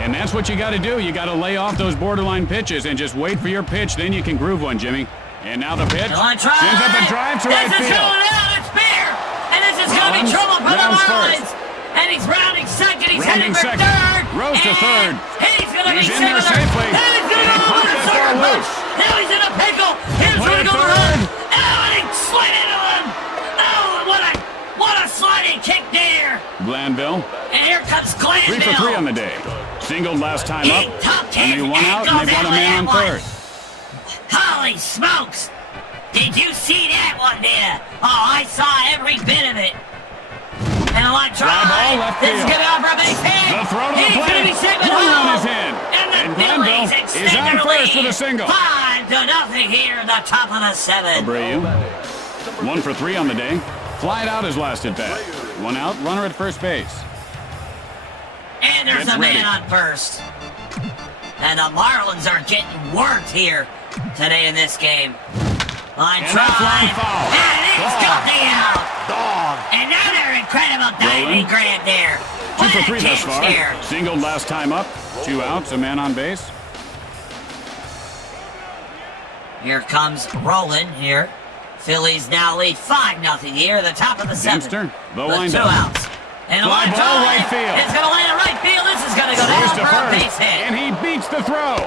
And that's what you got to do. You got to lay off those borderline pitches and just wait for your pitch. Then you can groove one, Jimmy. And now the pitch. Sends up a drive to right This is field. going out. It's fair. And this is going to be Rollins trouble for the rounds Marlins. first. And he's rounding second. He's Rounding heading for second. third. Rose to And third. He's going to be He's in there safe. safely. And he's going to And he go over pushes the the sucker ball punch. loose. Now he's in a pickle. Here's Play where at he goes third. on. Oh, and he slid into him. Oh, what a sliding kick there. Glanville, And here comes 3 Glanville. for 3 on the day. Singled last time He up. tucked And his they won out and ankles they got a into man on that one. third. Holy smokes! Did you see that one there? Oh, I saw every bit of it. And a line Fly ball left This is field. going to go for a base hit. The throw to the He's going to plate. be safe at 1 run home. is in. And the And Glanville Phillies is extend on their first lead. with a single. 5-0 here in the top of the 7th. Abreu, 1 for 3 on the day. Flied out his last at bat. 1 out, runner at first base. And there's Gets a man ready. on first. And the Marlins are getting worked here today in this game. Line And drive. that's line foul. And it's got the out. Dog. And another incredible diving Rolling. grab there. 2 What for a 3 thus catch far. there. Singled last time up. 2 outs, a man on base. Here comes Roland here. Phillies now lead 5-0 here at the top of the 7th. Dempster, the With 2 windup. outs. And a Fly line ball drive. right field. It's going to land in right field. This is going to go Throws down to for a first, base hit. and he beats the throw.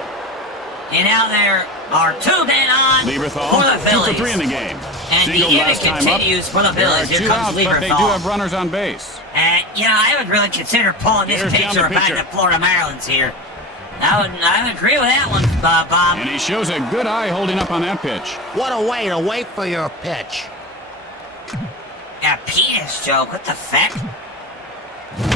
And now there are 2 men on Lieberthal, for the 2 Phillies. for 3 in the game. And the Singled inning last time up. continues for the There are Phillies. Here 2 comes outs, but they do Lieberthal. have runners on base. You know, I would really consider pulling this Here's down pitcher the back pitcher. to Florida Marlins here. I would agree with that one, Bob. And he shows a good eye holding up on that pitch. What a way to wait for your pitch. A penis joke. What the fuck?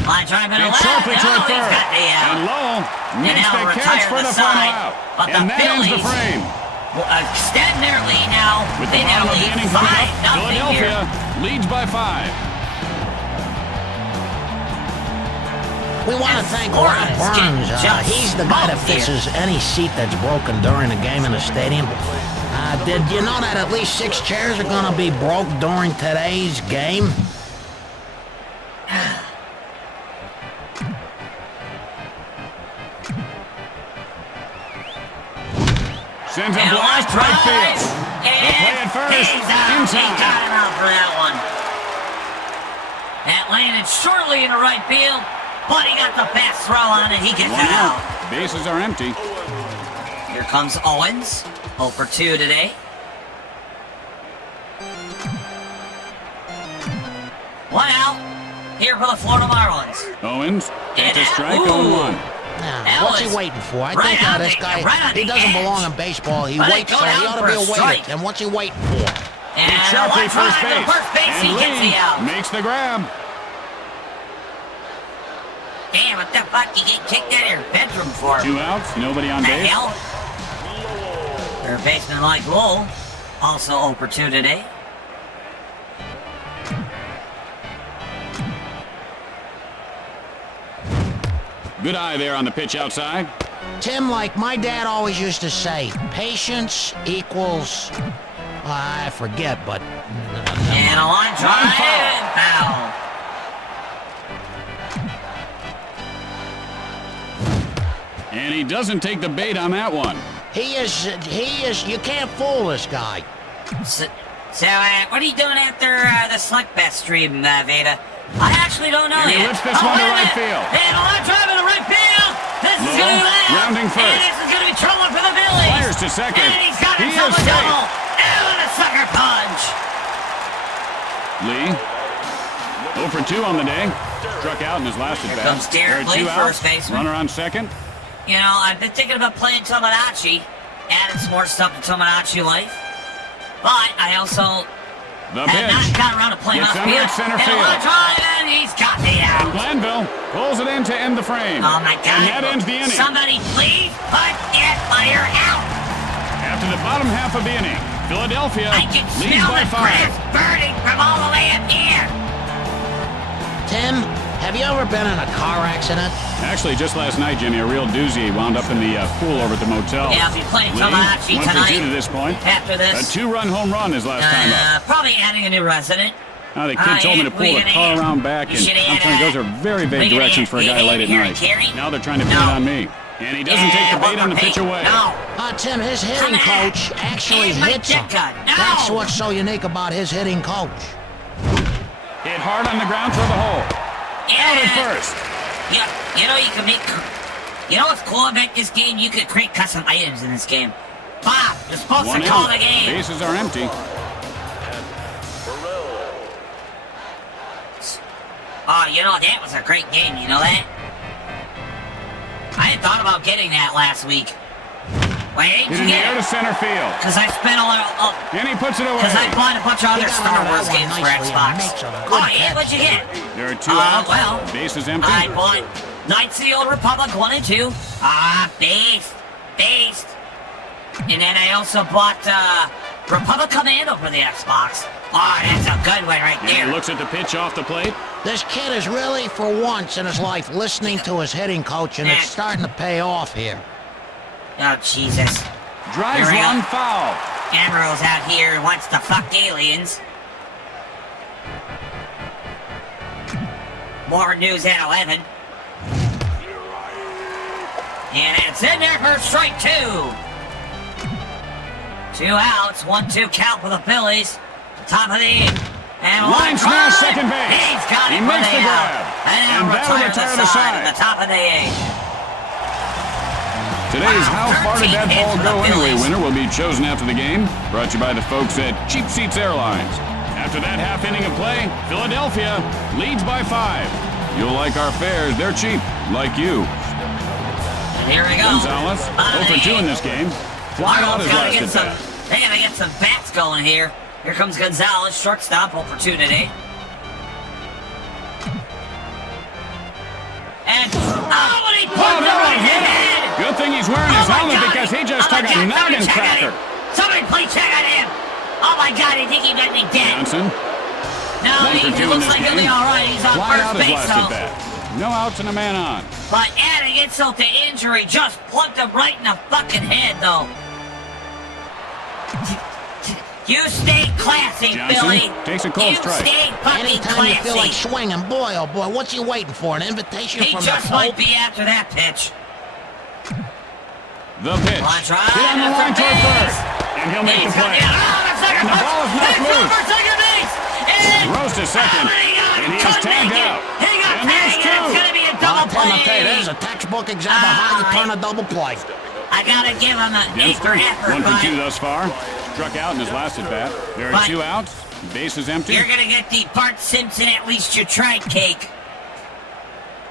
Line drive in the It's left. sharply Oh, toward he's third. got the out. And Lowell makes now the catch retire for the the final side. out. But the And that ends the Phillies frame. Extend their lead now. With the They now bottom of the lead inning coming up, 5-0 here. Philadelphia leads by 5. We want to And thank Florida's Ron Burns. getting just He's the guy that smoked here. fixes any seat that's broken during a game in the stadium. Did you know that at least 6 chairs are going to be broke during today's game? Sends a And blast line right drive. field. And The play at first. he's out. He Inside. got him out for that one. That landed shortly into right field, but he got the fast throw on and he gets 1 it out. out. Bases are empty. Here comes Owens, 0 for 2 today. One out here for the Florida Marlins. Owens takes a strike Ooh. 0-1. Now, That what's he was waiting for? I right think on this the- guy, right on he the doesn't edge. belong in baseball. He Let it waits, go so down he ought to for be a awaited. strike. And what's he waiting for? And It's a sharply line first drive to base. first base. And He gets Lee the out. makes the grab. Damn, what the fuck you get kicked out of your bedroom for? 2 outs, nobody on The base. hell? Third baseman like Lowell, also 0 for 2 today. Good eye there on the pitch outside. Tim, like my dad always used to say, patience equals, I forget, but... And a line drive foul. and foul. And he doesn't take the bait on that one. He is, you can't fool this guy. So what are you doing after the Slugfest stream, Veda? I actually don't know And he yet. lifts this one to wait a right minute. field. And a line drive into right field. first. And this is going to be trouble for the Phillies. Fires to second. And he's got He himself is a safe. double. And a sucker punch. Lee, 0 for 2 on the day. Struck out in his last at bat. Comes Derek Lee, first baseman. Runner on second. You know, I've been thinking about playing Tomodachi. Added some more stuff to Tomodachi life. But I also The have not pitch. gotten around to playing It's off under field. at center And field. one drive, and he's got the And out. Glanville pulls it in to end the frame. Oh, my God. And that ends the inning. Somebody please put that fire out. After the bottom half of the inning, Philadelphia I can leads smell by the 5. grass burning from all the way up here. Tim, have you ever been in a car accident? Actually, just last night, Jimmy, a real doozy wound up in the pool over at the motel. Yeah, I'll be playing Lee, Tomodachi 1 for 2 tonight. to this point. After A this, 2-run home run his last time up. probably adding a new resident. The kid told me to pull the car around back, and I'm telling you, those are very vague directions for a guy late at night. Now they're trying to pin it on me. And he doesn't take the bait on the pitch away. No. Tim, his hitting coach actually Here's my hits him. jet gun. No. That's what's so unique about his hitting coach. Hit hard on the ground for the hole. Out at first. Yeah, you know you can make. You know what's cool about this game? You could create custom items in this game. Bob, you're supposed 1 to call out. the game. Bases are empty. Oh, you know that was a great game. You know that? I had thought about getting that last week. Wait, Hit you in the get air to it? center field. Because I spent And he puts it away. Because I bought a bunch of He other got Star out of Wars that one games for nicely and Xbox. makes a good Oh, yeah, catch. what'd you get? There are 2 outs. Well, Bases empty. I bought Knights of the Old Republic 1 and 2. Based. And then I also bought Republic Commando for the Xbox. Oh, that's a good one right And there. he looks at the pitch off the plate. This kid is really, for once in his life, listening to his hitting coach, and it's starting to pay off here. Oh, Jesus. Drives Here we go. one foul. Emerald's out here and wants to fuck aliens. More news at 11. And it's in there for strike 2. 2 outs, 1-2 count for the Phillies. Top of the eighth. And Lines now second base. He's got He it for makes the the out. grab. And And that'll retire the side at the top of the 8th. Today's Wow, How Far Did 13 That hits Ball for Go the Anyway Phillies. winner will be chosen after the game. Brought to you by the folks at Cheap Seats Airlines. After that half inning of play, Philadelphia leads by 5. You'll like our fares. They're cheap, like you. Here we go. Gonzalez, 0 for 2 in this game. Fly out Marlins his gotta last get at some. bat. They gotta get some bats going here. Here comes Gonzalez, shortstop, 0 for 2 today. And oh, and he put the right hand. Good thing he's wearing his helmet because he just took a noggin cracker. Somebody please check on him. Oh my God, I think he might be dead. Johnson, No, 1 for 2 he in looks this like he'll be game. all right. He's on Fly out first his base, last at though. bat. No outs and a man on. But adding insult to injury, just plugged him right in the fucking head, though. You stay classy, Johnson Billy. takes a cold you strike. stay fucking Anytime you feel like classy. swinging, boy, oh boy, what's he waiting for? An invitation He from just the might Pope? be after that pitch. The pitch. Line drive, Hit on the line toward base. first. And he'll make He's the gonna play. get out of second And the base. ball is knocked He's going loose. for second base. And Throws to second. he And he is couldn't tagged make it. out. He got And there's tagged. It's two. gonna be a double I'll tell play. you, there's a textbook example of how you turn a double play. I gotta give him an A Dempster, for effort, 1 for 2 but thus far. Struck out in his last at bat. There are But 2 outs. Base is empty. you're gonna get the Bart Simpson at least you tried cake,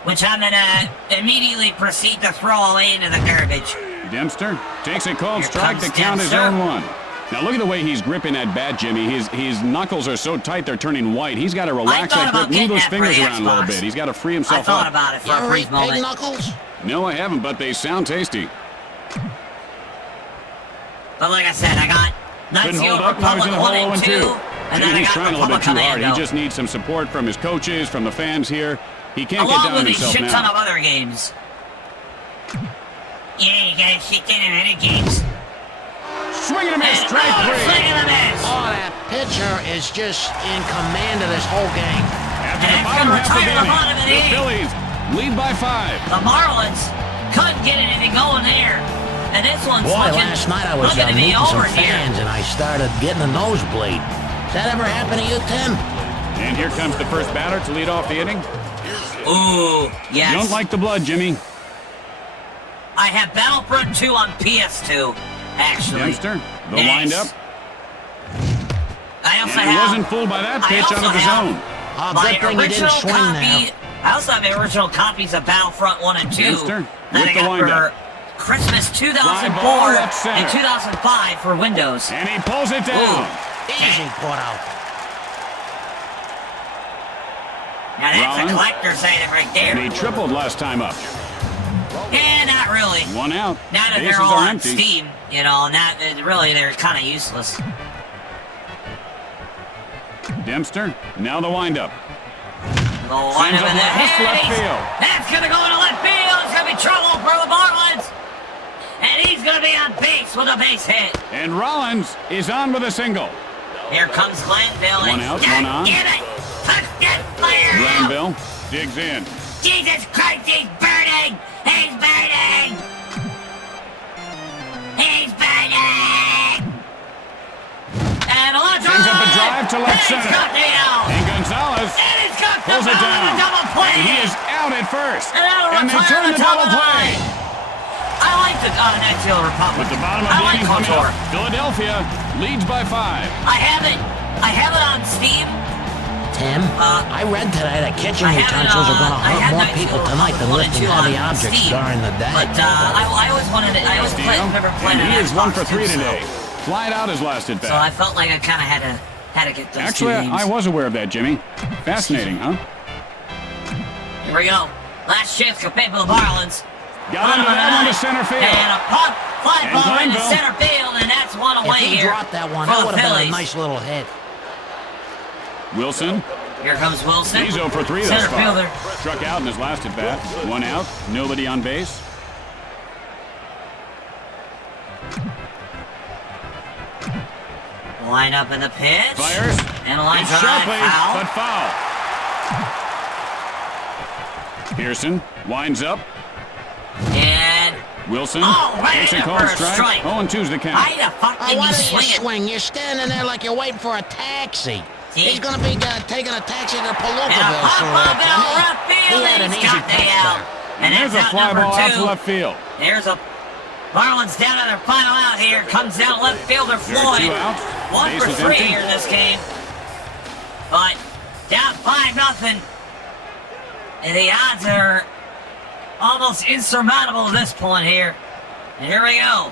which I'm gonna immediately proceed to throw away into the garbage. Dempster takes a cold Here strike. The comes count is Dempster. 0-1. Now look at the way he's gripping that bat, Jimmy. His knuckles are so tight they're turning white. He's got to relax thought that grip, about move getting those that for fingers the around a little Xbox. bit. He's got to free I himself thought up. about it for You a ever brief eat pig moment. knuckles? No, I haven't, but they sound tasty. But like I said, I got Couldn't Nazio hold up. Now he's Republic in the 1 hole and 2, 0-2. and then Jimmy, I he's got trying a little Republic bit too hard. He Commando. just needs some support from his coaches, from the fans here. He can't get Along down on with a himself shit ton now. of other games. Yeah, you gotta shit in other games. Swing and a miss, strike Swing 3. and a miss. Oh, that pitcher is just in command of this whole game. After And the it's bottom gonna half of the retire the inning, bottom of the the inning. Phillies lead by 5. The Marlins couldn't get anything going there. And this one's Boy, looking, last night I was looking to be meeting some over here. fans and I started getting a nosebleed. Does that ever happen to you, Tim? And here comes the first batter to lead off the inning. Ooh, yes. You don't like the blood, Jimmy. I have Battlefront 2 on PS2, actually. Dempster, the Nice. windup. I also And he have... wasn't fooled by that pitch also out of the have zone. Oh, my good thing you original didn't swing copy... there. I also have my original copies of Battlefront 1 and 2 Dempster, that I with the got windup. for Christmas Fly 2004 ball left center. and 2005 for Windows. And he pulls it down. Easy put out. Now that's Rollins. a collector's item right there. And he tripled last time up. Yeah, not really. 1 out. Now that Bases they're all are on empty. Steam, you know, really they're kind of useless. Dempster, now the windup. The line Sends up it in the left head. field. That's going to go into left field. It's going to be trouble for the Marlins. And he's going to be on base with a base hit. And Rollins is on with a single. Here comes Glanville. One out, one on. Get it. Push that fire out. Granville digs in. Jesus Christ, he's burning. He's burning. He's burning. And Alonso. Sends up a drive to left And he's center. got the out. And Gonzalez And he's got the pulls it ball down. with a double play. And he is out at first. And they turn the double play. I like the National Republic. With the bottom of I the like inning coming KOTOR. up, Philadelphia leads by 5. I have it on Steam. Tim, I read today that kitchen I have it, utensils are going to I hurt have more Night people Shield tonight than Republic 1 and lifting 2 on heavy objects Steam. during the day. But I always wanted it. I always remember playing And he on is 1 for Xbox 3 too, today. Flied out his last at So I bat. felt like I kind of had to get those Actually, two games. I was aware of that, Jimmy. Fascinating, huh? Here we go. Last chance to pay for the Marlins. Got into that one to center field. And a pop fly And ball into Glanville. center field, and that's one If away he here dropped that one, for that the would have been a Phillies. nice little hit. Wilson, Here comes Wilson. he's 0 for 3 thus Center far. fielder. Struck out in his last at bat. 1 out, nobody on base. Line up in the pitch. Fires. And a line It's drive sharply, foul. but foul. Pearson winds up. And Wilson Oh, right takes in a there called for a strike. strike. 0-2's the count. why the fuck did Why you didn't swing you it? swing? You're standing there like you're waiting for a taxi. See? He's going to be taking a taxi to And a Palookaville pop soon. ball down left field, He had and an he's easy got the pitch out. there. And There's that's a out fly number ball out to 2. left field. There's a Marlins down to their final out here. Comes down left fielder There are Floyd. 2 outs. 1 for Base is 3 empty. here in this game. But down 5-0. And the odds are almost insurmountable at this point here. And here we go.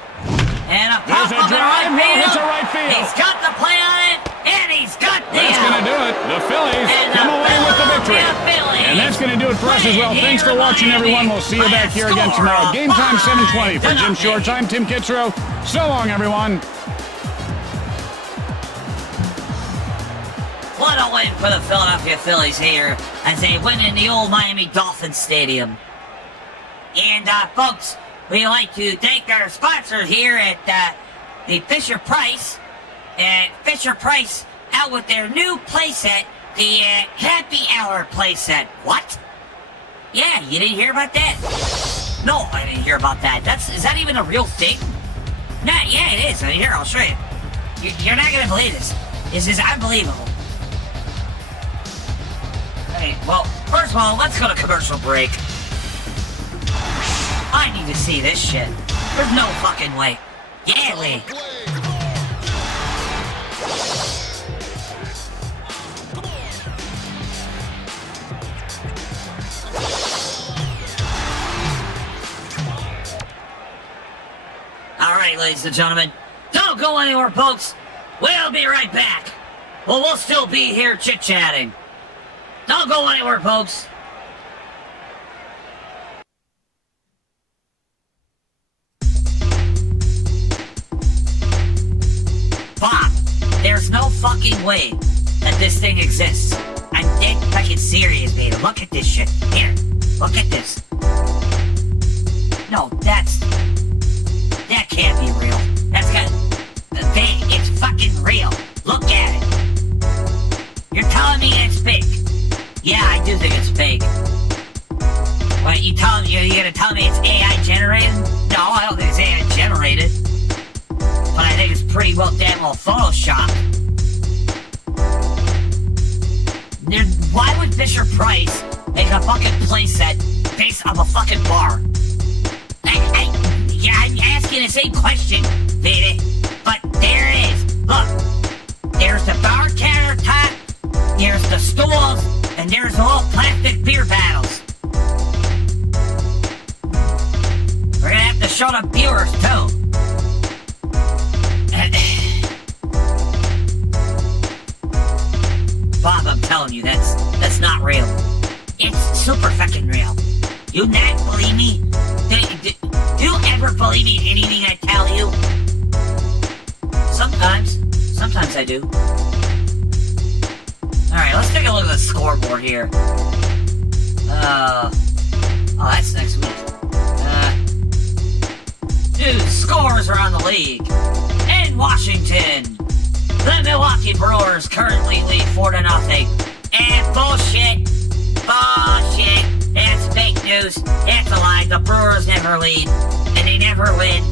And a pop There's a up in drive. right Ball field. hits a right field. He's got the play on it, and he's got the That's out. going to do it. The Phillies And come the away with the victory. Philadelphia Phillies And that's going to do it for us as well. win Thanks for here in watching, Miami everyone. We'll see you by back a here again score tomorrow. of Game time 7:20 for Jim 5-0. Shorts. I'm Tim Kitzrow. So long, everyone. What a win for the Philadelphia Phillies here as they win in the old Miami Dolphins Stadium. And folks, we'd like to thank our sponsor here at the Fisher Price. Fisher Price out with their new playset, the Happy Hour playset. What? Yeah, you didn't hear about that? No, I didn't hear about that. Is that even a real thing? Nah, yeah, it is. Here, I'll show you. You're not gonna believe this. This is unbelievable. Hey, well, first of all, let's go to commercial break. I need to see this shit. There's no fucking way. Yeah, Lee. Alright, ladies and gentlemen. Don't go anywhere, folks. We'll be right back. Well, we'll still be here chit-chatting. Don't go anywhere, folks. Bob, there's no fucking way that this thing exists. I'm dead fucking serious, baby. Look at this shit. Here, look at this. No, that can't be real. That's got... It's fucking real. Look at it. You're telling me it's fake. Yeah, I do think it's fake. What, you gonna tell me it's AI generated? No, I don't think it's AI generated. But I think it's pretty damn well photoshopped. Why would Fisher Price make a fucking playset based on a fucking bar? Hey, show the viewers, too. Bob, I'm telling you, that's not real. It's super fucking real. You not believe me? Do you ever believe me in anything I tell you? Sometimes I do. Alright, let's take a look at the scoreboard here. Oh, that's next week. New scores around the league. In Washington, the Milwaukee Brewers currently lead 4-0. Bullshit. Bullshit. That's fake news. That's a lie. The Brewers never lead, and they never win.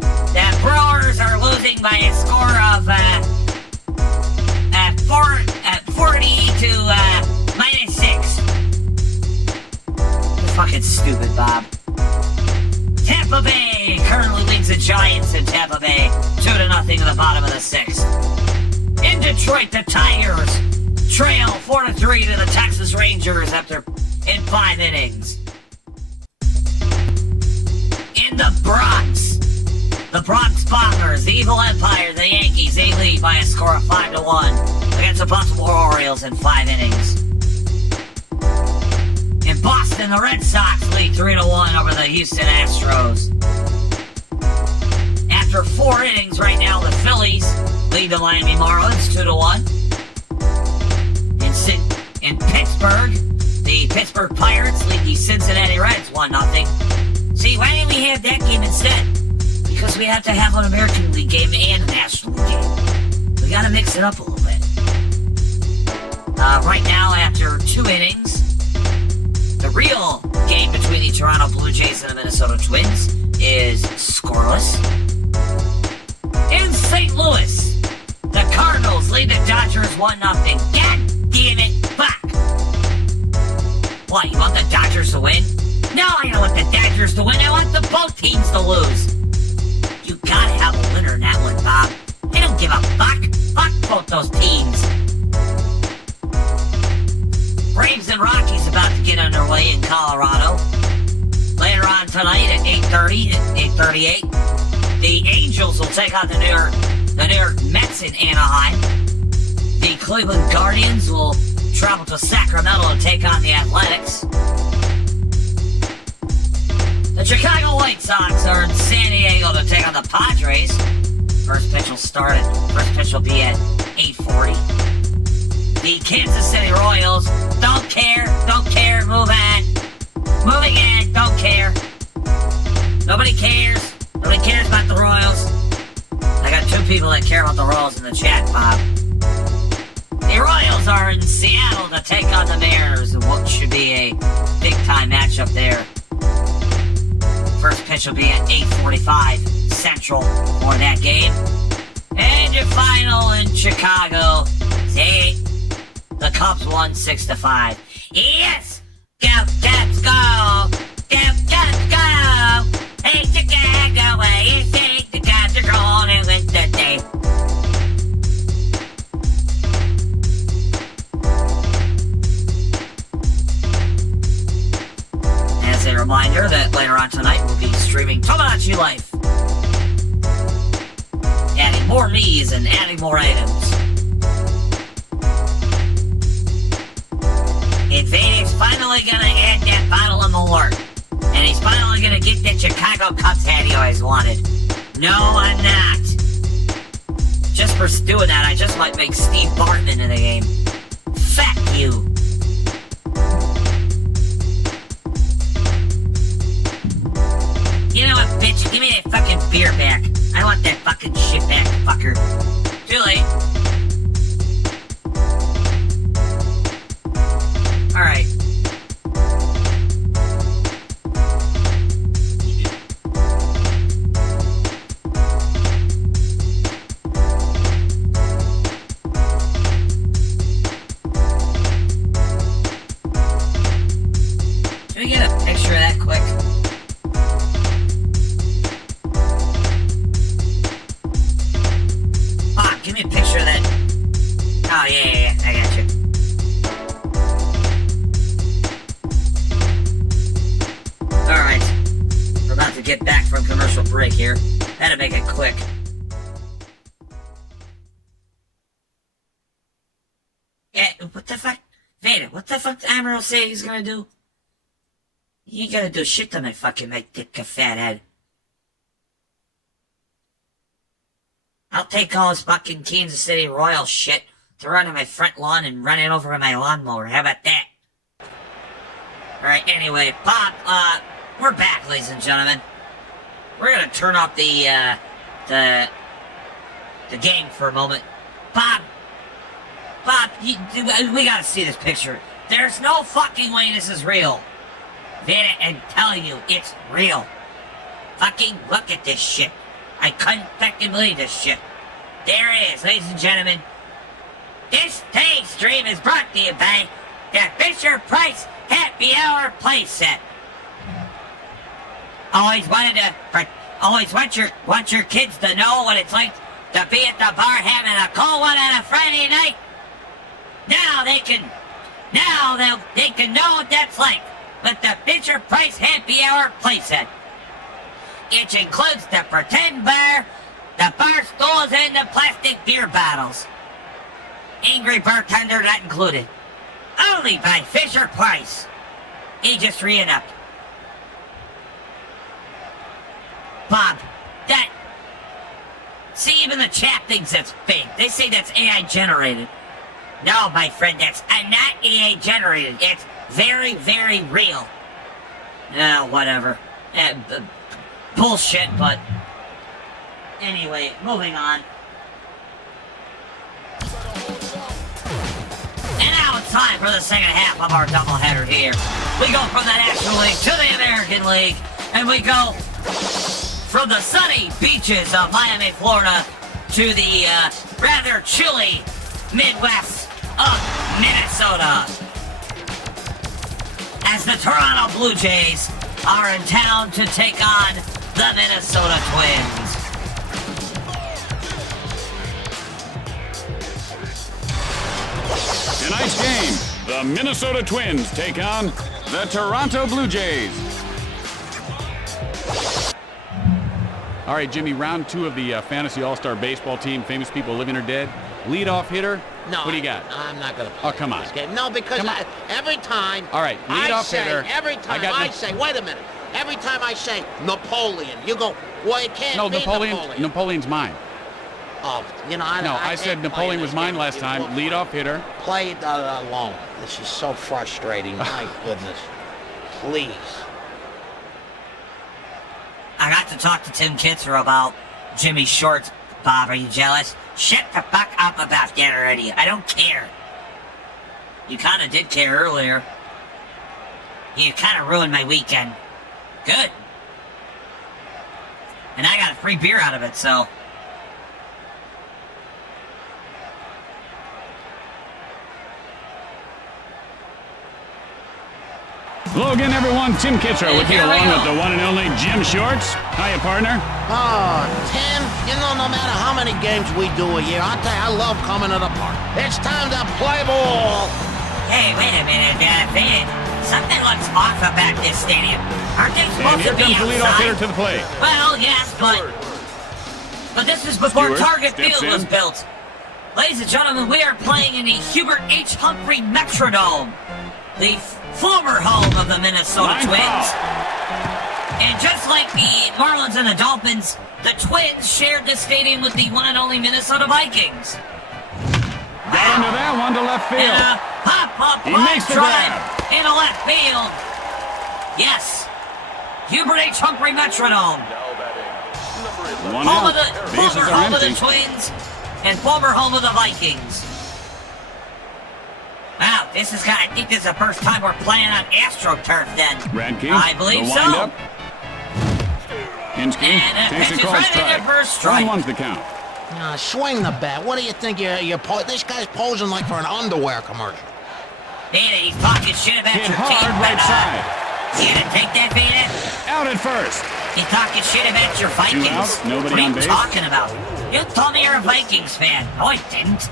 The Brewers are losing by a score of 40 to -6. You're fucking stupid, Bob. Tampa Bay currently leads the Giants in Tampa Bay 2-0 in the bottom of the 6th. In Detroit, the Tigers trail 4-3 to the Texas Rangers in 5 innings. In the Bronx Bombers, the Evil Empire, the Yankees, they lead by a score of 5-1 against the Baltimore Orioles in 5 innings. In Boston, the Red Sox lead 3-1 over the Houston Astros. After 4 innings right now, the Phillies lead the Miami Marlins 2-1. In Pittsburgh, the Pittsburgh Pirates lead the Cincinnati Reds 1-0. See, why didn't we have that game instead? Because we have to have an American League game and a National League game. We gotta mix it up a little bit. Right now, after 2 innings, the real game between the Toronto Blue Jays and the Minnesota Twins is scoreless. In St. Louis, the Cardinals lead the Dodgers 1-0. God damn it, fuck! What, you want the Dodgers to win? No, I don't want the Dodgers to win. I want the both teams to lose. You gotta have a winner in that one, Bob. I don't give a fuck. Fuck both those teams. Braves and Rockies about to get underway in Colorado. Later on tonight at 8:38, the Angels will take on the New York Mets in Anaheim. The Cleveland Guardians will travel to Sacramento and take on the Athletics. The Chicago White Sox are in San Diego to take on the Padres. First pitch will be at 8:40. The Kansas City Royals don't care, move on. Moving on, don't care. Nobody cares about the Royals. I got 2 people that care about the Royals in the chat, Bob. The Royals are in Seattle to take on the Mariners in what should be a big-time matchup there. First pitch will be at 8:45 Central for that game. And your final in Chicago, the Cubs won 6-5. Yes! Go, Cubs, go! Go, Cubs, go! Hey, Chicago, where you think the Cubs are going to win the day? As a reminder that later on tonight we'll be streaming Tomodachi Life. Adding more me's and adding more items. And Veda's finally gonna add that bottle of Malort. And he's finally gonna get that Chicago Cubs hat he always wanted. No, I'm not. Just for doing that, I just might make Steve Barton into the game. Fuck you. You know what, bitch? Give me that fucking beer back. I want that fucking shit back, fucker. Too late. Alright. Can we get a picture of that quick? get back from commercial break here. Had to make it quick. Yeah, what the fuck? Veda, what the fuck did Admiral say he's gonna do? He ain't gonna do shit to my dick fat head. I'll take all his fucking Kansas City Royal shit, throw it on my front lawn and run it over with my lawnmower. How about that? Alright, anyway, Bob, we're back, ladies and gentlemen. We're gonna turn off the game for a moment. Bob, we gotta see this picture. There's no fucking way this is real. Veda, I'm telling you, it's real. Fucking look at this shit. I couldn't fucking believe this shit. There it is, ladies and gentlemen. This today's stream is brought to you by the Fisher-Price Happy Hour playset. Always want your kids to know what it's like to be at the bar having a cold one on a Friday night. Now they can know what that's like with the Fisher-Price Happy Hour playset. It includes the pretend bar, the bar stools, and the plastic beer bottles. Angry bartender not included. Only by Fisher-Price. He just re-upped. Bob, see, even the chat thinks that's fake. They say that's AI generated. No, my friend, that's not AI generated. It's very, very real. Whatever. Bullshit, but... Anyway, moving on. And now it's time for the second half of our doubleheader here. We go from the National League to the American League, and we go from the sunny beaches of Miami, Florida, to the rather chilly Midwest of Minnesota. As the Toronto Blue Jays are in town to take on the Minnesota Twins. Tonight's game, the Minnesota Twins take on the Toronto Blue Jays. All right, Jimmy, round 2 of the Fantasy All-Star Baseball team, famous people living or dead. Leadoff hitter. No, what do you got? I'm not going to play come on. this game. No, because every time all right, leadoff hitter. Every time I say, wait a minute. Every time I say Napoleon, you go, well, it can't be Napoleon. Napoleon's mine. Oh, you know, I said Napoleon was mine last time. Leadoff hitter. Play it alone. This is so frustrating. My goodness. Please. I got to talk to Tim Kitzer about Jimmy Shorts. Bob, are you jealous? Shut the fuck up about that already. I don't care. You kind of did care earlier. You kind of ruined my weekend. Good. And I got a free beer out of it, so... Hello again, everyone. Tim Kitzer with you along with the one and only Jim Shorts. Hiya, partner. Oh, Tim, you know, no matter how many games we do a year, I'll tell you, I love coming to the park. It's time to play ball. Hey, wait a minute, Veda. Something looks off about this stadium. Aren't they supposed to be outside? And here comes the leadoff hitter to the plate. Well, yes, but this is before Target Field was built. Ladies and gentlemen, we are playing in the Hubert H. Humphrey Metrodome, the former home of the Minnesota Twins. And just like the Marlins and the Dolphins, the Twins shared the stadium with the one and only Minnesota Vikings. Got into that one to left field. And a pop-up line drive into left field. Yes. Hubert H. Humphrey Metrodome. Home of the former home of the Twins and former home of the Vikings. Wow, I think this is the first time we're playing on AstroTurf then. Radke, I believe so. Up. Hinsky and takes a right strike. In first strike. 1-1's the count. Swing the bat. What do you think this guy's posing like for an underwear commercial? Veda, he's talking shit about Hit your hard team. right side. You gonna take that, Veda? Out at first. He's talking shit about your Vikings. 2 outs, nobody what on are you base. talking about? You told me you're a Vikings fan. No, I didn't.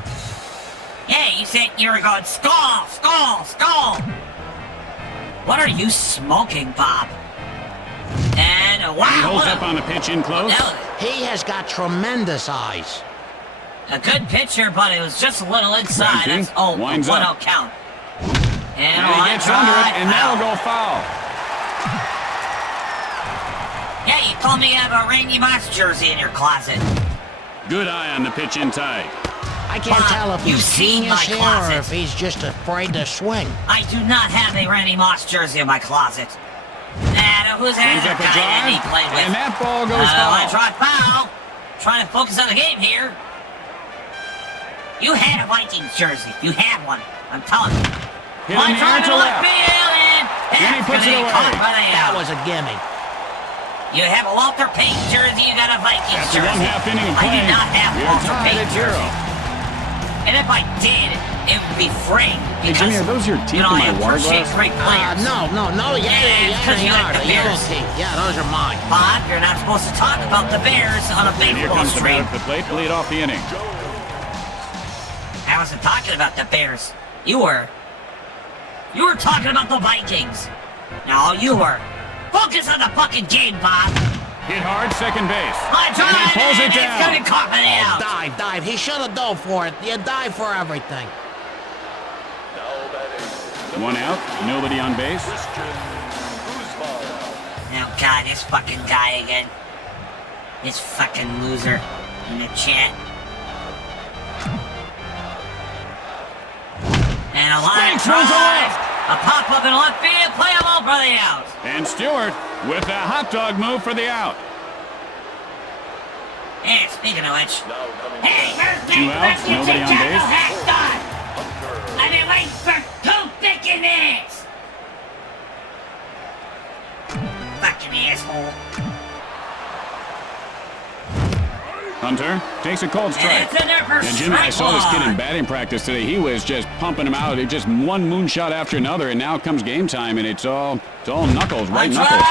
Yeah, you said you were going, skull, skull, skull. What are you smoking, Bob? And wow, Rolls up on the pitch in close. He has got tremendous eyes. A good pitcher, but it was just a little inside. Ranking, That's, winds one up. out count. And he gets under it, and that'll go foul. Yeah, you told me you have a Randy Moss jersey in your closet. Good eye on the pitch inside. I can't tell if You've he's seen genius my here closet. or if he's just afraid to swing. I do not have a Randy Moss jersey in my closet. And who's that Brings other up a guy that drive, he played with? and that ball goes I foul. tried foul. Trying to focus on the game here. You had a Vikings jersey. You had one. I'm telling you. Hit in the air to left. Field, and he puts it away. That was a gimme. You have a Walter Payton jersey. You got a Vikings After jersey. 1/2 inning of I play, did not have we're Walter tied Payton at 0. jersey. And if I did, it would be framed. Hey, Jimmy, are those your teeth in my water glass? Great players. No, yeah, because you like the the yellow Bears. teeth. Yeah, those are mine. Bob, you're not supposed to talk about the Bears on a And here baseball comes the stream. batter at the plate to lead off the inning. I wasn't talking about the Bears. You were. You were talking about the Vikings. No, you were. Focus on the fucking game, Bob. Hit hard, second base. My drive, And he pulls it and it's gonna down. be caught by the out. Dive. He should have dove for it. You dive for everything. One out, nobody on base. Oh, God, this fucking guy again. This fucking loser in the chat. And a line Thanks, runs drive. away. A pop-up in left field, playable for the out. And Stewart with the hot dog move for the out. Hey, speaking of which. Hey, Two outs, nobody on base. I've been waiting for 2 freaking minutes. Fucking asshole. Hunter takes a cold strike. It's in there for And Jimmy, I saw this kid in strike batting practice today. He was just pumping them out. It just one moonshot after another, and now comes game time, and it's all knuckles, right one. knuckles.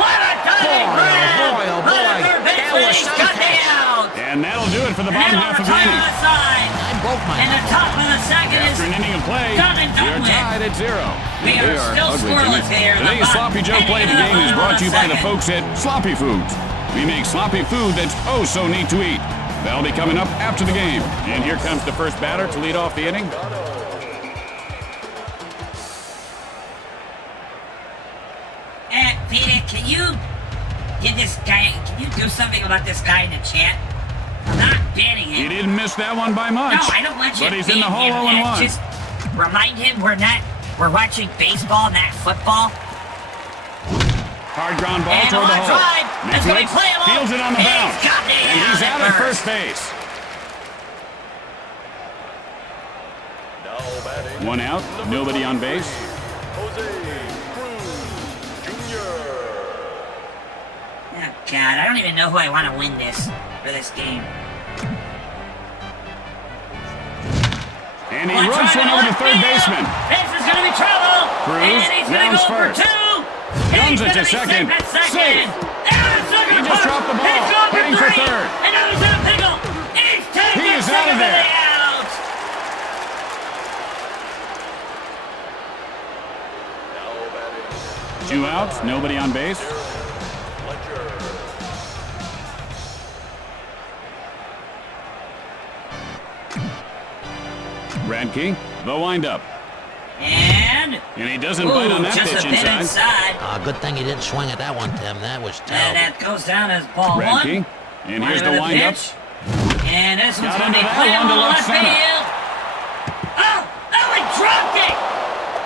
What a diving grab! boy, oh, boy. That was He's got the success. out. And that'll do it for the bottom And half of the overtime inning. on the side. I broke my And the top of the second After an is inning of play, done and done you're with. tied at 0. We They are still ugly, scoreless Jimmy. here in the Today's Sloppy Joe bottom Play the inning Game of is the brought to you by the second. folks at Sloppy Foods. We make sloppy food that's oh so neat to eat. That'll be coming up after the game. And here comes the first batter to lead off the inning. Peter, can you do something about this guy in the chat? I'm not banning He him. didn't miss that one by much. No, I don't want you But to he's in the ban hole him. 0-1. Just remind him we're watching baseball, not football. Hard ground ball And toward the on hole. drive. That's gonna be Metrodome playable. fields it on the He's bounce. got the And he's out at first. first base. One out, nobody on base. Oh, God, I don't even know who I want to win this for this game. And he runs one over to third baseman. This is going to be trouble. Cruz And he's going to rounds go for first. 2. Guns He's it gonna to be second. safe at second. Safe. And second He just push. dropped the ball. He's going Heading for 3. third. And now he's in a pickle. He's taking He is second out of for there. the out. 2 outs, nobody on base. Radke, the windup. And And he doesn't bite on that just pitch a bit inside. Good thing he didn't swing at that one, Tim. That was And terrible. that goes down as ball Radke, 1. and here's the Wind windup. pitch. And this one's Got going to under be that playable one to to left left center. field. Oh, he dropped it.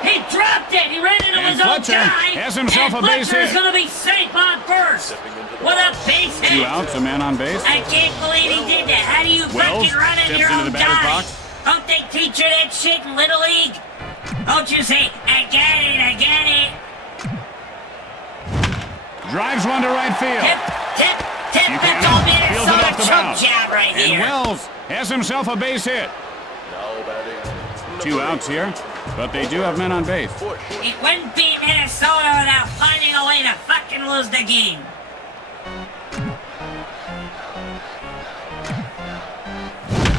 He dropped it. He ran into And his own Fletcher guy. has himself and a base Fletcher's hit. going to be safe on first. With a base 2 hit. outs, a man on base. I can't believe he did that. How do you Wells fucking run into steps your into own the batter's guy? box. Don't they teach you that shit in Little League? Don't you say, I get it, I get it. Drives one to right field. Tip. You That's can. all Fields it off Minnesota the choke bounce. job right And here. Wells has himself a base hit. 2 outs here, but they do have men on base. It wouldn't be Minnesota without finding a way to fucking lose the game.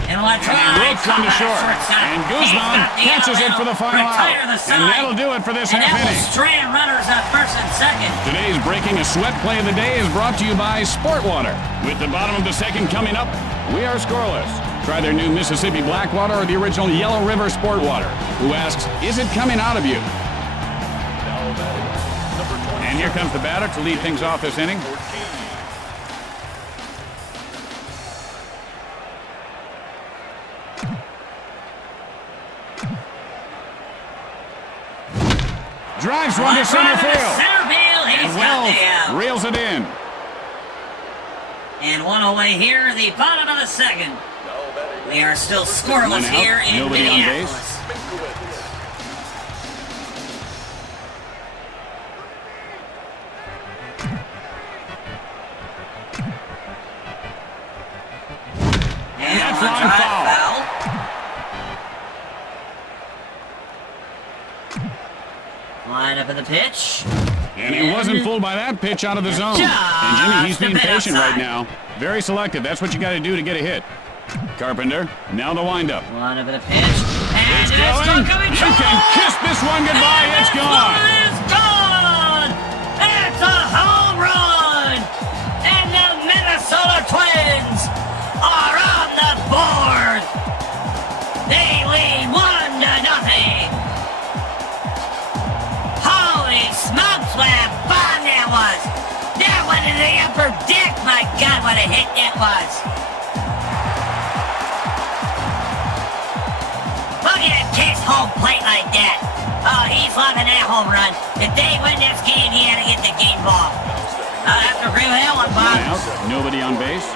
And let's And he try. Hits one to short. And Guzman catches it for the final out. And that'll do it for this half inning. Strand runners at first and second. Today's Breaking a Sweat play of the day is brought to you by Sport Water. With the bottom of the second coming up, we are scoreless. Try their new Mississippi Blackwater or the original Yellow River Sport Water. Who asks, is it coming out of you? And here comes the batter to lead things off this inning. Drives one to center field. And Wells reels it in. And one away here, the bottom of the second. We are still scoreless here in Minneapolis. And that's line foul. Line up in the pitch. And he wasn't fooled by that pitch out of the zone. And Jimmy, he's being patient right now. Very selective. That's what you got to do to get a hit. Carpenter, now the windup. Line up in the pitch. And it's going. You can kiss this one goodbye. It's gone. It's gone. It's a home run. And the Minnesota Twins are on the board. They lead 1-0. Holy smokes, what a bomb that was! That went in the upper deck! My God, what a hit that was! Look at him kiss home plate like that! Oh, he's loving that home run. If they win this game, he had to get the game ball. I'll have to agree with that one, Bob. Nobody on base.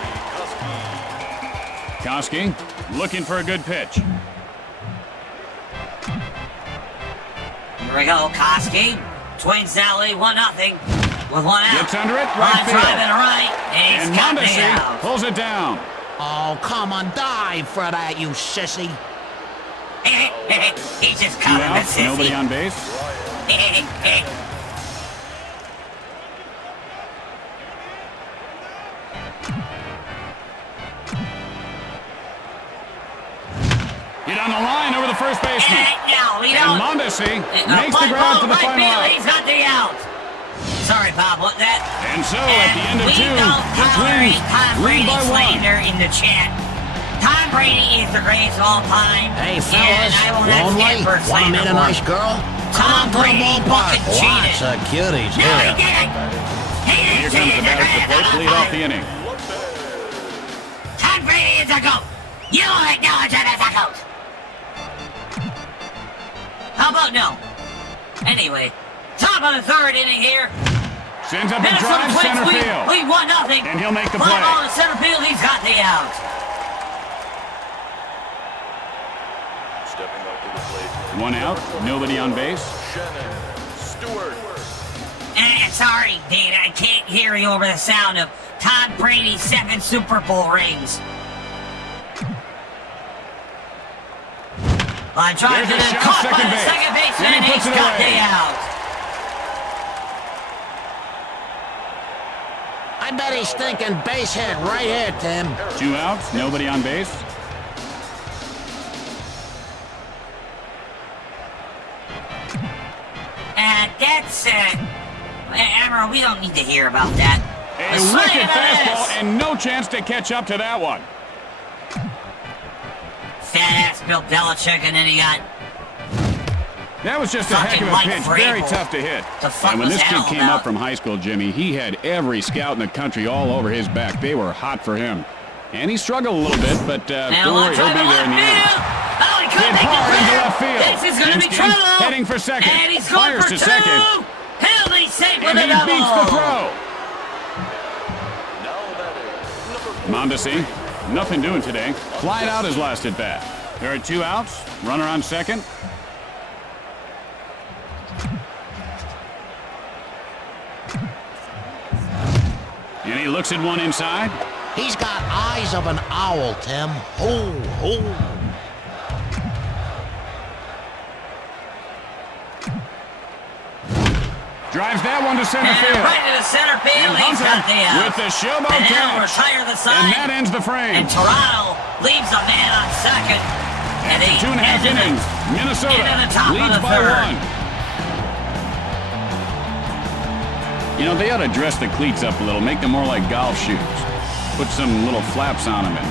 Koski looking for a good pitch. Here we go, Koski. Twins now lead 1-0 with one out. Gets under it, right field. Right, and Mondesi pulls it down. Oh, come on, dive for that, you sissy. He just covered the sissy. Nobody on base. Hit on the line over the first baseman. And Mondesi makes the grab for the final out. He's got the out. Sorry, Bob, what that? And so at the end of two, the Twins lead by one. In the chat. Tom Brady is the greatest of all time. Hey, fellas, lonely? Want to meet a nice girl? Tom Brady fucking cheated. Lots of cuties here. No, he didn't. Here comes the batter to plate to lead off the inning. Tom Brady is a goat. You acknowledge that as a goat. How about no? Anyway, top of the third inning here. Sends up a drive center field. Lead 1-0. And he'll make the play. play. Ball to center field, he's got the out. Stepping up to the plate. One out, nobody on base. Stewart. Sorry, Dave, I can't hear you over the sound of Tom Brady's 7 Super Bowl rings. On drive to the caught by the second baseman, and he's got the out. I bet he's thinking base hit right here, Tim. 2 outs, nobody on base. That's, Admiral, we don't need to hear about that. A wicked fastball and no chance to catch up to that one. Fat-ass Bill Belichick, and then he got... That was just a heck of a pitch. Very tough to hit. And when this kid came up from high school, Jimmy, he had every scout in the country all over his back. They were hot for him. And he struggled a little bit, but don't worry, he'll be there in the end. Oh, he couldn't make the into left field. This is going to be trouble. Heading for second. And he's going Fires for to 2. second. He'll be safe with And a he double. beats the throw. Mondesi, nothing doing today. Flied out his last at bat. There are 2 outs. Runner on second. And he looks at one inside. He's got eyes of an owl, Tim. Drives that one to center field. Right to the center field. And He's got the out. with the showboat and catch. retire the side. And that ends the frame. And Toronto leaves a man on second. After 2.5 innings, Minnesota leads by 1. You know, they ought to dress the cleats up a little, make them more like golf shoes. Put some little flaps on them and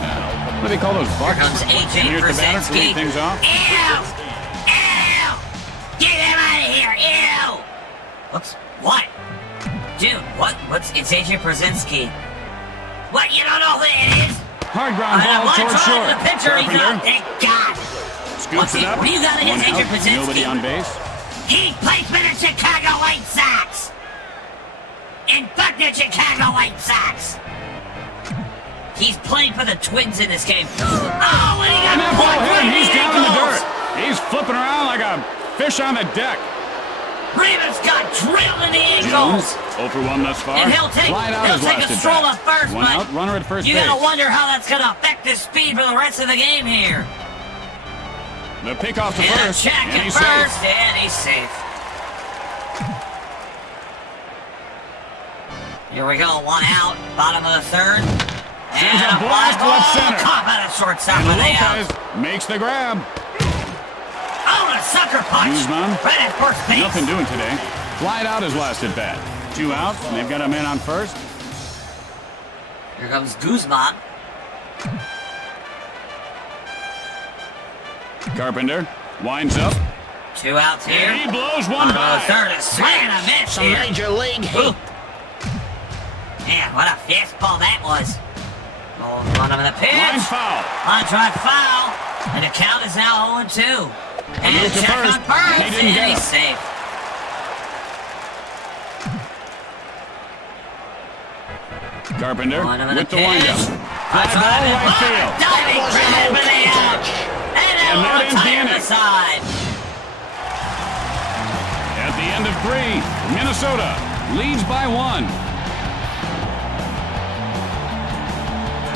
what do they call those bucks? Here comes AJ Here's the batter to lead things off. Ew! Ew! Get him out of here! Ew! Whoops. What? Dude, what? It's AJ Przinsky. What? You don't know who it is? Hard ground ball towards short. The pitcher, he's out. Thank God. Scoops it up. What do you got against AJ Przinsky? Nobody on base. He plays for the Chicago White Sox. And fuck the Chicago White Sox. He's playing for the Twins in this game. Oh, and he got that ball hit him. He's down in the ankles. dirt. He's flipping around like a fish on the deck. Rivas got drilled in the Jones, ankles. 0 for 1 thus far. And he'll take a stroll at first, one out, runner at first you base. gotta wonder how that's gonna affect his speed for the rest of the game here. The pick off to And first, a check and at he's first, safe. and he's safe. Here we go, 1 out, bottom of the 3rd. Sends And a blast to left center. Caught by the shortstop And with the out. Lopez makes the grab. Oh, and a sucker punch! Guzman, Right at first base. nothing doing today. Flied out his last at bat. 2 outs, and they've got a man on first. Here comes Guzman. Carpenter winds up. 2 outs here. And he blows one by. Third, a swing and a miss Some here. major league heat. Man, what a fastball that was. Oh, one of the pitch. Line foul. On drive foul. And the count is now 0-2. And move to check first. on first. He didn't get And him. he's safe. Carpenter One of with the pitch. windup. Fly ball right field. Diving grab for the out. And that that ends will the tie inning. the side. At the end of 3, Minnesota leads by 1.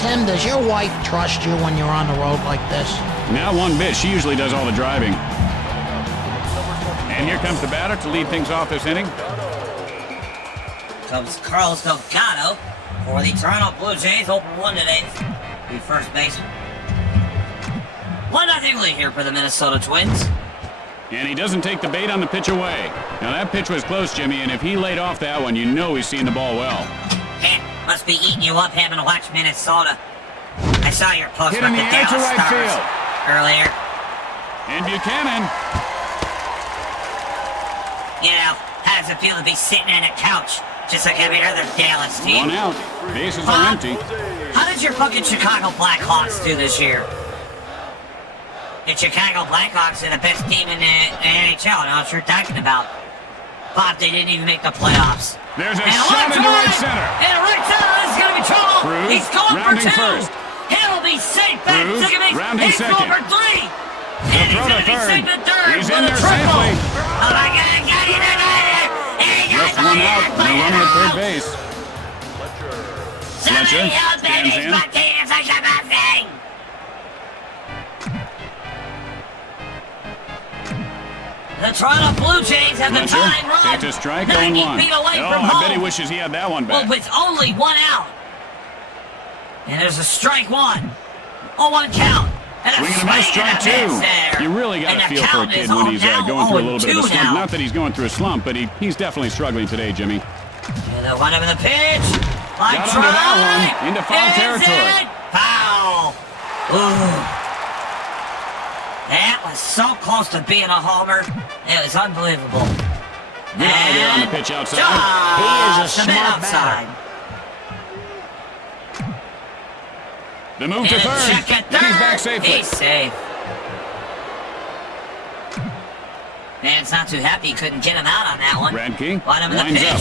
Tim, does your wife trust you when you're on the road like this? Not one bit. She usually does all the driving. And here comes the batter to lead things off this inning. Comes Carlos Delgado for the Toronto Blue Jays. Open 1 today. The first baseman. 1-0 lead here for the Minnesota Twins. And he doesn't take the bait on the pitch away. Now that pitch was close, Jimmy, and if he laid off that one, you know he's seen the ball well. Must be eating you up having to watch Minnesota. I saw your post Hit with in the the air to Dallas right Stars field. earlier. And Buchanan. You know, how does it feel to be sitting on a couch just like every other Dallas team? 1 out. Bases are empty. How did your fucking Chicago Blackhawks do this year? The Chicago Blackhawks are the best team in the NHL. I know what you're talking about. Bob, they didn't even make the playoffs. There's a And shot into right center. And right center, this is going to be trouble. Cruz, He's going for rounding 2. first. He'll be safe back to Cruz, second base. rounding He's second. going for 3. The And he's throw to going to be third. safe at third. He's with in a there triple. safely. Oh my God, got it, Just 1 out and a runner at third base. Fletcher stands in. The Toronto Blue Jays have the Fletcher tying run. takes a strike, 90 0-1. feet away Oh, from I home. bet he wishes he had that one back. Well, with only 1 out. And there's a strike 1. 0-1 count. And Swinging a nice strike, too. You really got to feel for a kid when he's going through a little bit of a slump. Now. Not that he's going through a slump, but he's definitely struggling today, Jimmy. And the one over the pitch. Line Got under that one. Into foul Is territory. it? Foul. Ooh. That was so close to being a homer. It was unbelievable. Good eye there on the pitch outside. He is a Just smart outside. The move to And a third. check at And he's back third. safely. He's safe. Man's not too happy he couldn't get him out on that one. Radke Bottom of the winds pitch. up.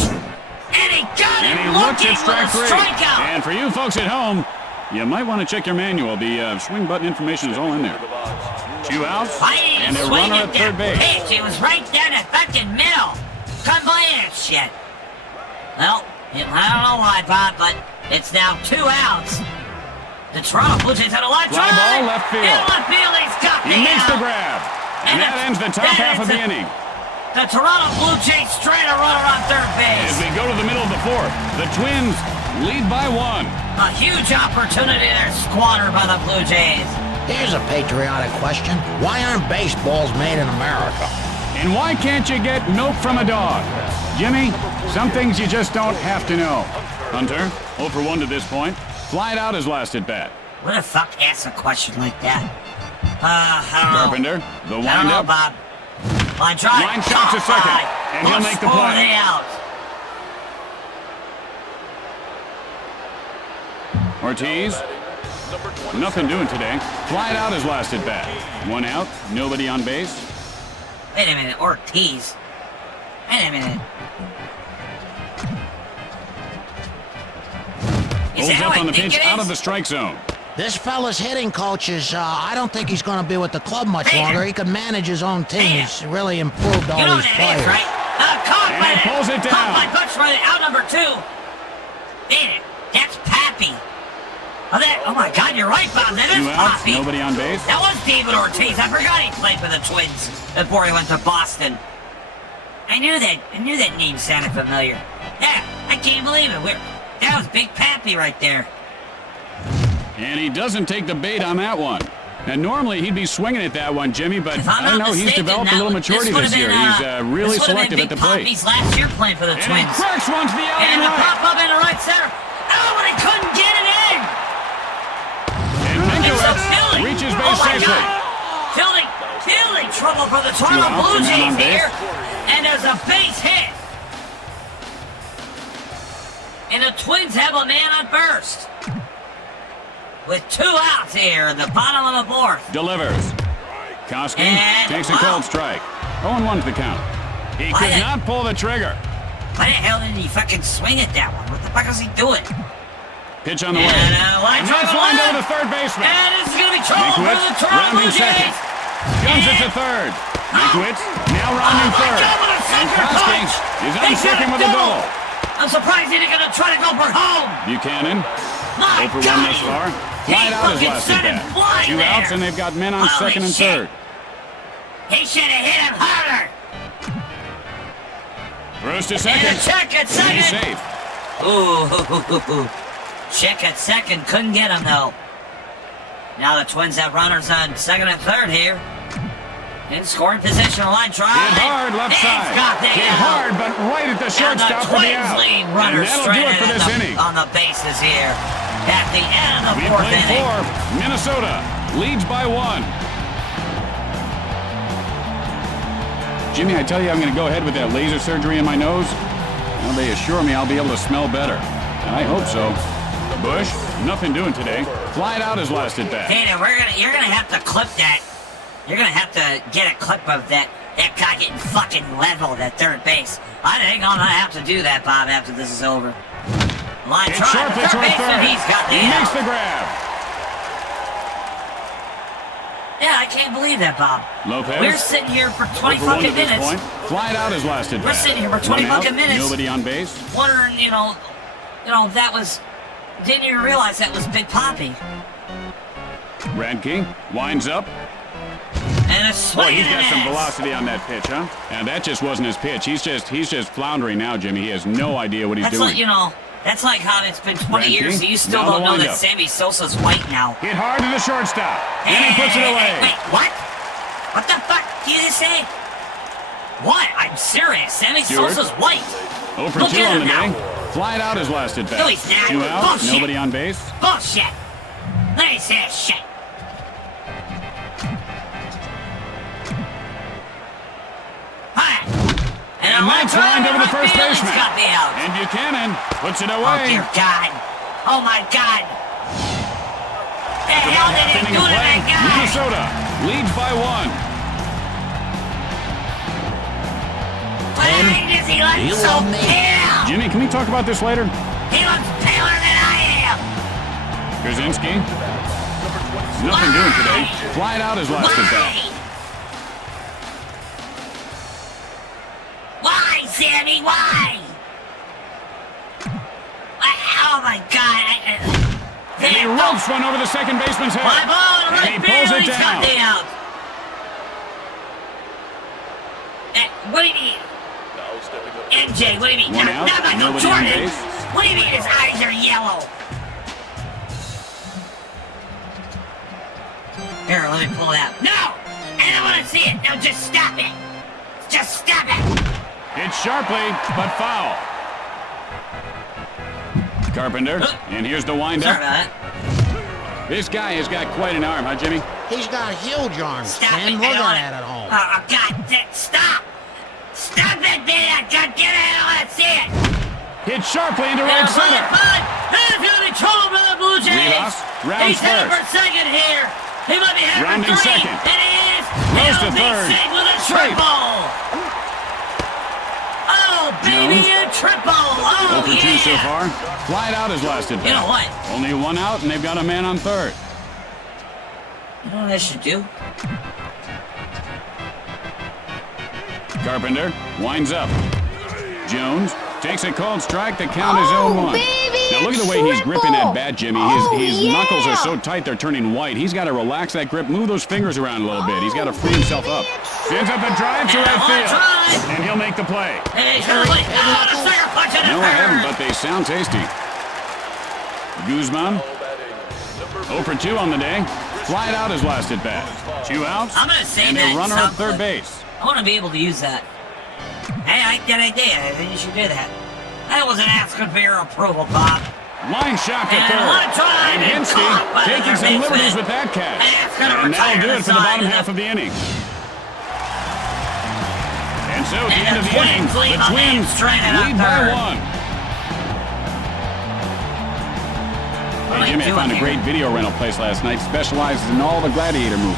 And he got And it he looks looking at strike with a 3. strikeout. And for you folks at home, you might want to check your manual. The swing button information is all in there. 2 outs Fighting and a swing runner at at third that base. pitch. It was right down the fucking middle. Couldn't believe that shit. Well, I don't know why, Bob, but it's now 2 outs. The Toronto Blue Jays had a line Fly drive. ball left field. In left field, he's got He the makes the out. grab. And that ends the top that half of ends the inning. The Toronto Blue Jays straight a runner on third As base. we go to the middle of the 4th, the Twins lead by 1. A huge opportunity there squandered by the Blue Jays. Here's a patriotic question. Why aren't baseballs made in America? And why can't you get milk from a dog? Jimmy, some things you just don't have to know. Hunter, 0 for 1 to this point. Flied out his last at bat. What the fuck asks a question like that? I don't know. Carpenter, the I don't know, windup. Bob. Line drive. Line shot to second, and he'll make the play. Out. Ortiz, nothing doing today. Flied out his last at bat. 1 out, nobody on base. Wait a minute, Ortiz. Wait a minute. Is Holds that up how on the I think pitch it out is? of the strike zone. This fella's hitting coach is, I don't think he's going to be with the club much Hey. longer. He can manage his own team. Hey. He's really improved all You know his what that is, players. right? Caught And by he pulls it Caught down. by Butch right out number 2. Damn it. That's Pappy. Oh my God, you're right, Bob. That 2 is outs, Pappy. nobody on base. That was David Ortiz. I forgot he played for the Twins before he went to Boston. I knew that name sounded familiar. Yeah, I can't believe it. That was Big Pappy right there. And he doesn't take the bait on that one. And normally he'd be swinging at that one, Jimmy, but If I'm I don't not know, he's mistaken, developed a little maturity this year. He's really selective at the plate. Pappy's last year playing for the And he Twins. cracks one to the alley And the right. pop up into right center. Oh, but he couldn't get it in. And It's a Minkiewicz Philly. reaches Oh base my safely. God. Philly trouble for the Toronto outs Blue and man on Jays base. here. And there's a base hit. And the Twins have a man on first. With 2 outs here in the bottom of the 4th. Delivers. Koski And- takes a cold strike. 0-1 to the count. He Why could the- not pull the trigger. Why the hell didn't he fucking swing at that one? What the fuck is he doing? Pitch on the way. And line And drive that's to lined left. over to third baseman. And this is going to be trouble for Minkiewicz the Toronto Blue rounding second. Jays. Guns it to third. Minkiewicz now rounding Oh my third. God, what a And sucker Koski punch. is They on got second a with a double. double. I'm surprised he didn't gonna try to go for home. Buchanan, My 0 for 1 God. thus far. He Flied out his fucking last set at him bat. flying 2 there. outs, and they've got men on Holy second and shit. third. He should have hit him harder. Throws to And second. a check at He's second. safe. Ooh, check at second. Couldn't get him though. Now the Twins have runners on second and third here. In scoring position, line drive. Hit hard left He's side. got the Hit hard, but right at the And the shortstop for the Twins out. lead And runners that'll do straight it for in this inning. on the bases here. At the end of the We 4th played inning. 4. Minnesota leads by 1. Jimmy, I tell you, I'm going to go ahead with that laser surgery in my nose. Now they assure me I'll be able to smell better. And I hope so. Bush, nothing doing today. Flied out his last at bat. Dana, you're gonna have to clip that. You're gonna have to get a clip of that guy getting fucking leveled at third base. I think I'm gonna have to do that, Bob, after this is over. Line It's drive, sharply third toward baseman, third. he's got the He out. makes the grab. Yeah, I can't believe that, Bob. Lopez. We're sitting here for 20 1 for 1 fucking to this minutes, point. Flied out his last at bat. We're sitting here for 20 1 out, fucking minutes. Nobody on base. wondering, that was. Didn't even realize that was Big Pappy. Radke winds up. And a Boy, swing he's and got a some miss. velocity on that pitch, huh? And that just wasn't his pitch. He's just floundering now, Jimmy. He has no idea what he's That's doing. like, that's like how it's been 20 Radke, years, so you still now the don't know that windup. Sammy Sosa's white now. Hit hard to the shortstop. And he puts it away. Wait, what? What the fuck did you just say? What? I'm serious. Sammy Stewart. Sosa's white. 0 for Look 2 at on him the day. now. Flying out his last at bat. No, he's not. 2 out, Bullshit. nobody on base. Bullshit. Let me see that shit. Alright. And that's lined over the first baseman. Got the out. And Buchanan puts it Oh, away. dear God. Oh, my God. The hell did he Inning do of to play. that guy? Minnesota leads by 1. Why does he look You so love me. pale? Jimmy, can we talk about this later? He looks paler than I am. Krasinski. Nothing doing today. Flying out his last at bat. Why, Sammy? Why? Oh my God! And he ropes one over the second baseman's head. My ball to And right he field. pulls it He's got down. the out. What do you mean? MJ, what do you mean? One Not out, Michael nobody on Jordan. base. What do you mean his eyes are yellow? Here, let me pull it out. No! I don't want to see it. No, just stop it. Just stop it. Hit sharply, but foul. Carpenter, and here's the windup. Sorry about that. This guy has got quite an arm, huh, Jimmy? He's got huge arms, Stop Ken. it. Look I don't at want it at home. Oh, God. Stop. Stop it, man. God, get it. I don't want to see it. Hit sharply into right center. There's going to be trouble for the Blue Jays. Rivas rounds He's headed for first. second here. He might be headed Rounding for 3. second. And he is. Goes to He'll be third. safe with a Safe. triple. Oh, baby, a triple. Oh, 0 for 2 yeah. so far. Fly out has lasted back. You know what? Only 1 out, and they've got a man on third. You know what I should do? Carpenter winds up. Jones takes a called strike. The count is 0-1. Now look at the way he's gripping that bat, Jimmy. His knuckles are so tight they're turning white. He's got to relax that grip, move those fingers around a little bit. He's got to free himself up. Sends up a drive to right field, and he'll make the play. Hey, he's going to wait. Oh, the sucker punch in the No, I haven't, third. but they sound tasty. Guzman, 0 for 2 on the day. Fly out his last at bat. 2 outs, I'm going to save and that a runner at third someplace. base. I want to be able to use that. Hey, I like that idea. I think you should do that. I wasn't asking for your approval, Bob. Line shot to And third. one drive And and Hinsky caught by taking the some baseman. liberties with that catch. That's gonna And that'll retire do the it for the side bottom of half the- of the inning. And so at the And end of the the inning, Twins lead the on the Twins stranded on lead by third. 1. What am Hey, Jimmy, I doing found a here? great video rental place last night. Specializes in all the gladiator movies.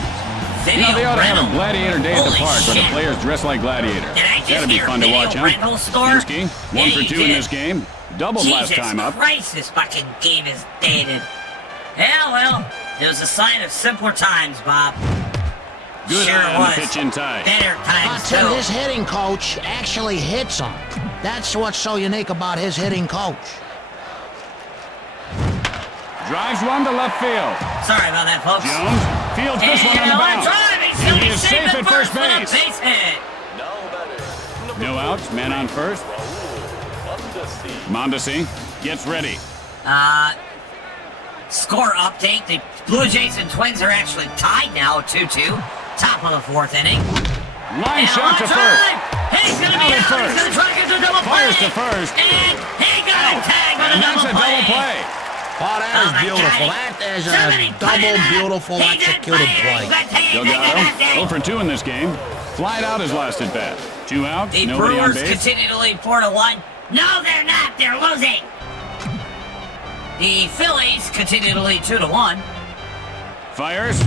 You know, Video they ought to have rental? a gladiator day at the Holy park where the shit. players dress like gladiators. Did I just That'd be hear fun to video watch, huh? rental store? Hinsky, 1 Yeah, for you 2 in did. this game. Doubled last Jesus time up. Christ, this fucking game is dated. Yeah, well, it was a sign of simpler times, Bob. Good Sure eye on the was. pitch inside. Better I'll times, tell you, too. his hitting coach actually hits him. That's what's so unique about his hitting coach. Drives one to left field. Sorry about that, folks. Jones fields this one on the bounce. And he is safe at first base. Base hit. No outs, man on first. Mondesi gets ready. Score update. The Blue Jays and Twins are actually tied now, 2-2. Top of the 4th inning. Line shot to first. He's going to be Out at out. first. He's going to try to get to a double play. Fires to first. And he got a tag with And a that's a double double play. Oh, that Oh, is my beautiful. God. That is Somebody a put it double on. beautiful He did executed fire. play. Delgado, 0 for 2 in this game. Flied out his last at bat. 2 outs, The nobody on Brewers base. continue to lead 4-1. No, they're not. They're losing. The Phillies continue to lead 2-1. Fires.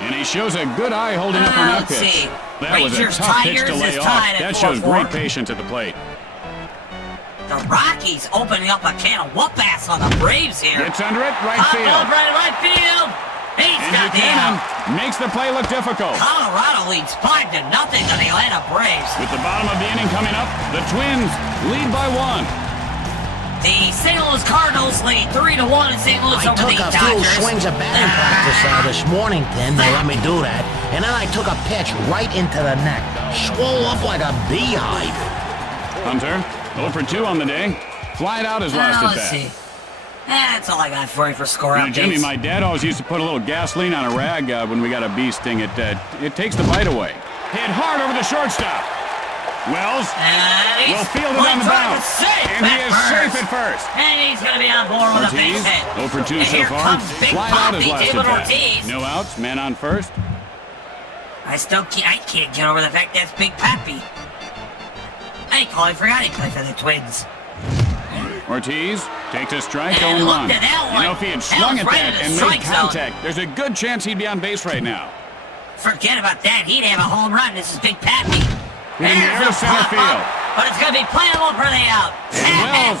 And he shows a good eye holding up on that Let's pitch. see. That was a Rangers tough pitch to Tigers lay is off. tied at That shows 4-4. great patience at the plate. The Rockies opening up a can of whoop-ass on the Braves here. Gets under it, right Pop field. up right field. He's And got the Buchanan out. makes the play look difficult. Colorado leads 5-0 on the Atlanta Braves. With the bottom of the inning coming up, the Twins lead by 1. The St. Louis Cardinals lead 3-1 in St. Louis I over the took a few Dodgers. swings of batting practice this morning, Ken. They let me do that. And then I took a pitch right into the neck. Swole up like a beehive. Hunter, 0 for 2 on the day. Flied out his last at Let's bat. see. That's all I got for you for score You know, updates. Jimmy, my dad always used to put a little gasoline on a rag when we got a bee sting. It takes the bite away. Hit hard over the shortstop. Wells will field it on the bounce. And he is safe at first. And he's going to be on board with a base Ortiz, hit. 0 for 2 And so here far. comes Big Flied out his Poppy, last David at bat. Ortiz. No outs, man on first. I can't get over the fact that's Big Pappy. I forgot he played for the Twins. Ortiz takes a strike, And 0-1. look at that You one. know, if he had That swung was at right that in the and made strike zone. contact, there's a good chance he'd be on base right now. Forget about that. He'd have a home run. This is Big Pappy. In the air to There's a center pop field. up, but it's going to be playable for the out. And Wells.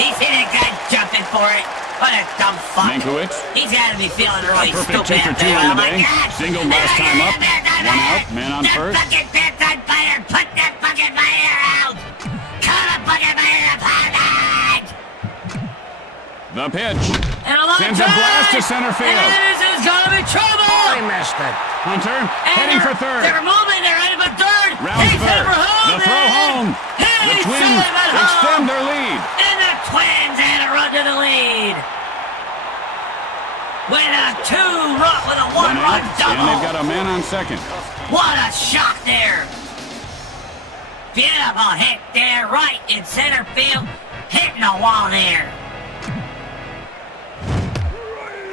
He's hitting a guy jumping for it. What a dumb fuck. Mankiewicz, He's got to be feeling really perfect 2 stupid for out 2 there. on the Oh my day. God. Singled last time up. 1 out, man on The first. fucking pit's on fire. Put that fucking fire out. Call the fucking fire department. The pitch. And a long Sends a blast to center field. And this is going to be trouble. I missed it. Hunter And heading for They're third. moving. They're heading for third. Rounds He's third. heading for home. The throw home. The He's Twins heading for home. extend their lead. And the Twins had a run to the lead. with a one-run double. And they've got a man on second. What a shot there. Beautiful hit there, right in center field. Hitting the wall there.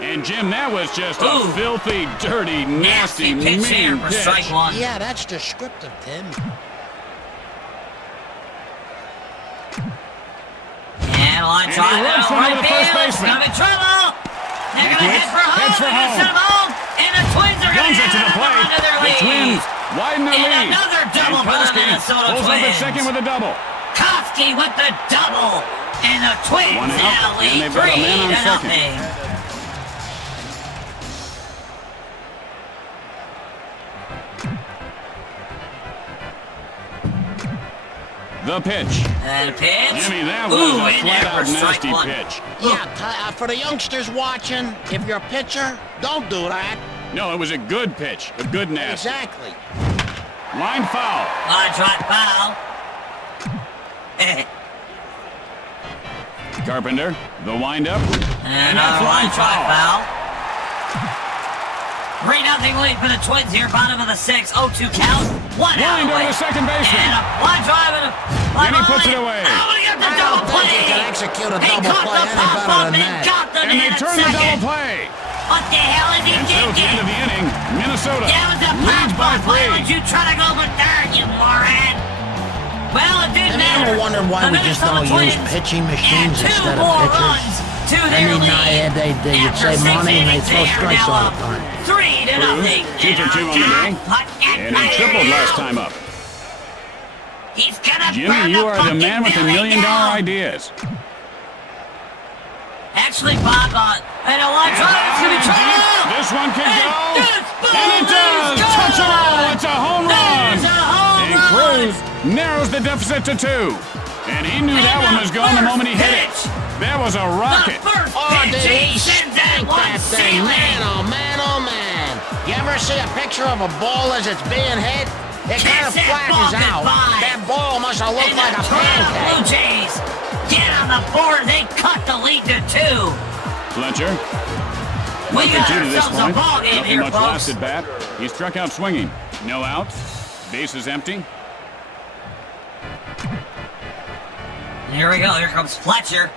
And Jim, that was just a filthy, dirty, nasty, mean pitch. Strike one. Yeah, that's descriptive, Tim. And line drive runs to one right over the first field. baseman. Gonna be trouble. They're gonna head for home. Heads for home. And the Twins are Guns gonna it to the plate. The Twins widen their and lead. another double And for the Koski Minnesota pulls up at Twins. second with a double. Koski with the double. And the Twins One out, now and lead they've got a man on 3-0. The pitch. And pitch. Jimmy, that was a in there flat-out for strike nasty one. pitch. Yeah, for the youngsters watching, if you're a pitcher, don't do that. No, it was a good pitch. A good nasty. Exactly. Line foul. Line drive foul. Carpenter, the windup. And that's a line drive foul. foul. 3-0 lead for the Twins here, bottom of the sixth. 0-2 count. One out Wind over away. the second baseman. And a line drive and a And he puts it away. Oh, he got the I double don't think play. he can execute a He double caught play the any better pop-up than and that. got the And man they at turn the double second. play. What the hell is he And so at the end of thinking? the inning, Minnesota That was a leads by pop-up. Why would 3. you try to go for third, you moron? Well, it didn't Have you matter. ever wondered why The we just Minnesota don't use Twins pitching add machines 2 instead more of pitchers? runs to I their mean, lead. you'd After save 6 money and innings, they'd throw they are strikes now all up the time. 3-0. Two for two on the day. And he tripled last time up. He's gonna burn Jimmy, you are the fucking man with the $1 building million down. ideas. Actually, Bob, and a line drive, it's gonna be trouble. This one could go. And And it does. Touchdown. It's a home run. There's a home And run. Cruz narrows the deficit to 2. And he knew that one was gone the moment he hit it. That was a rocket. The first Oh, pitch, did he he sends that stink one that thing? Man, sailing. oh man, oh man. You ever see a picture of a ball as it's being hit? It kind of Kiss that ball flashes out. goodbye. That ball must have looked And like the a Toronto Blue pancake. Jays get on the board. They cut the lead to 2. Fletcher. We got 2 to this ourselves a point. ball game Nothing here, much folks. last at bat. He struck out swinging. No outs. Base is empty. Here we go. Here comes Fletcher.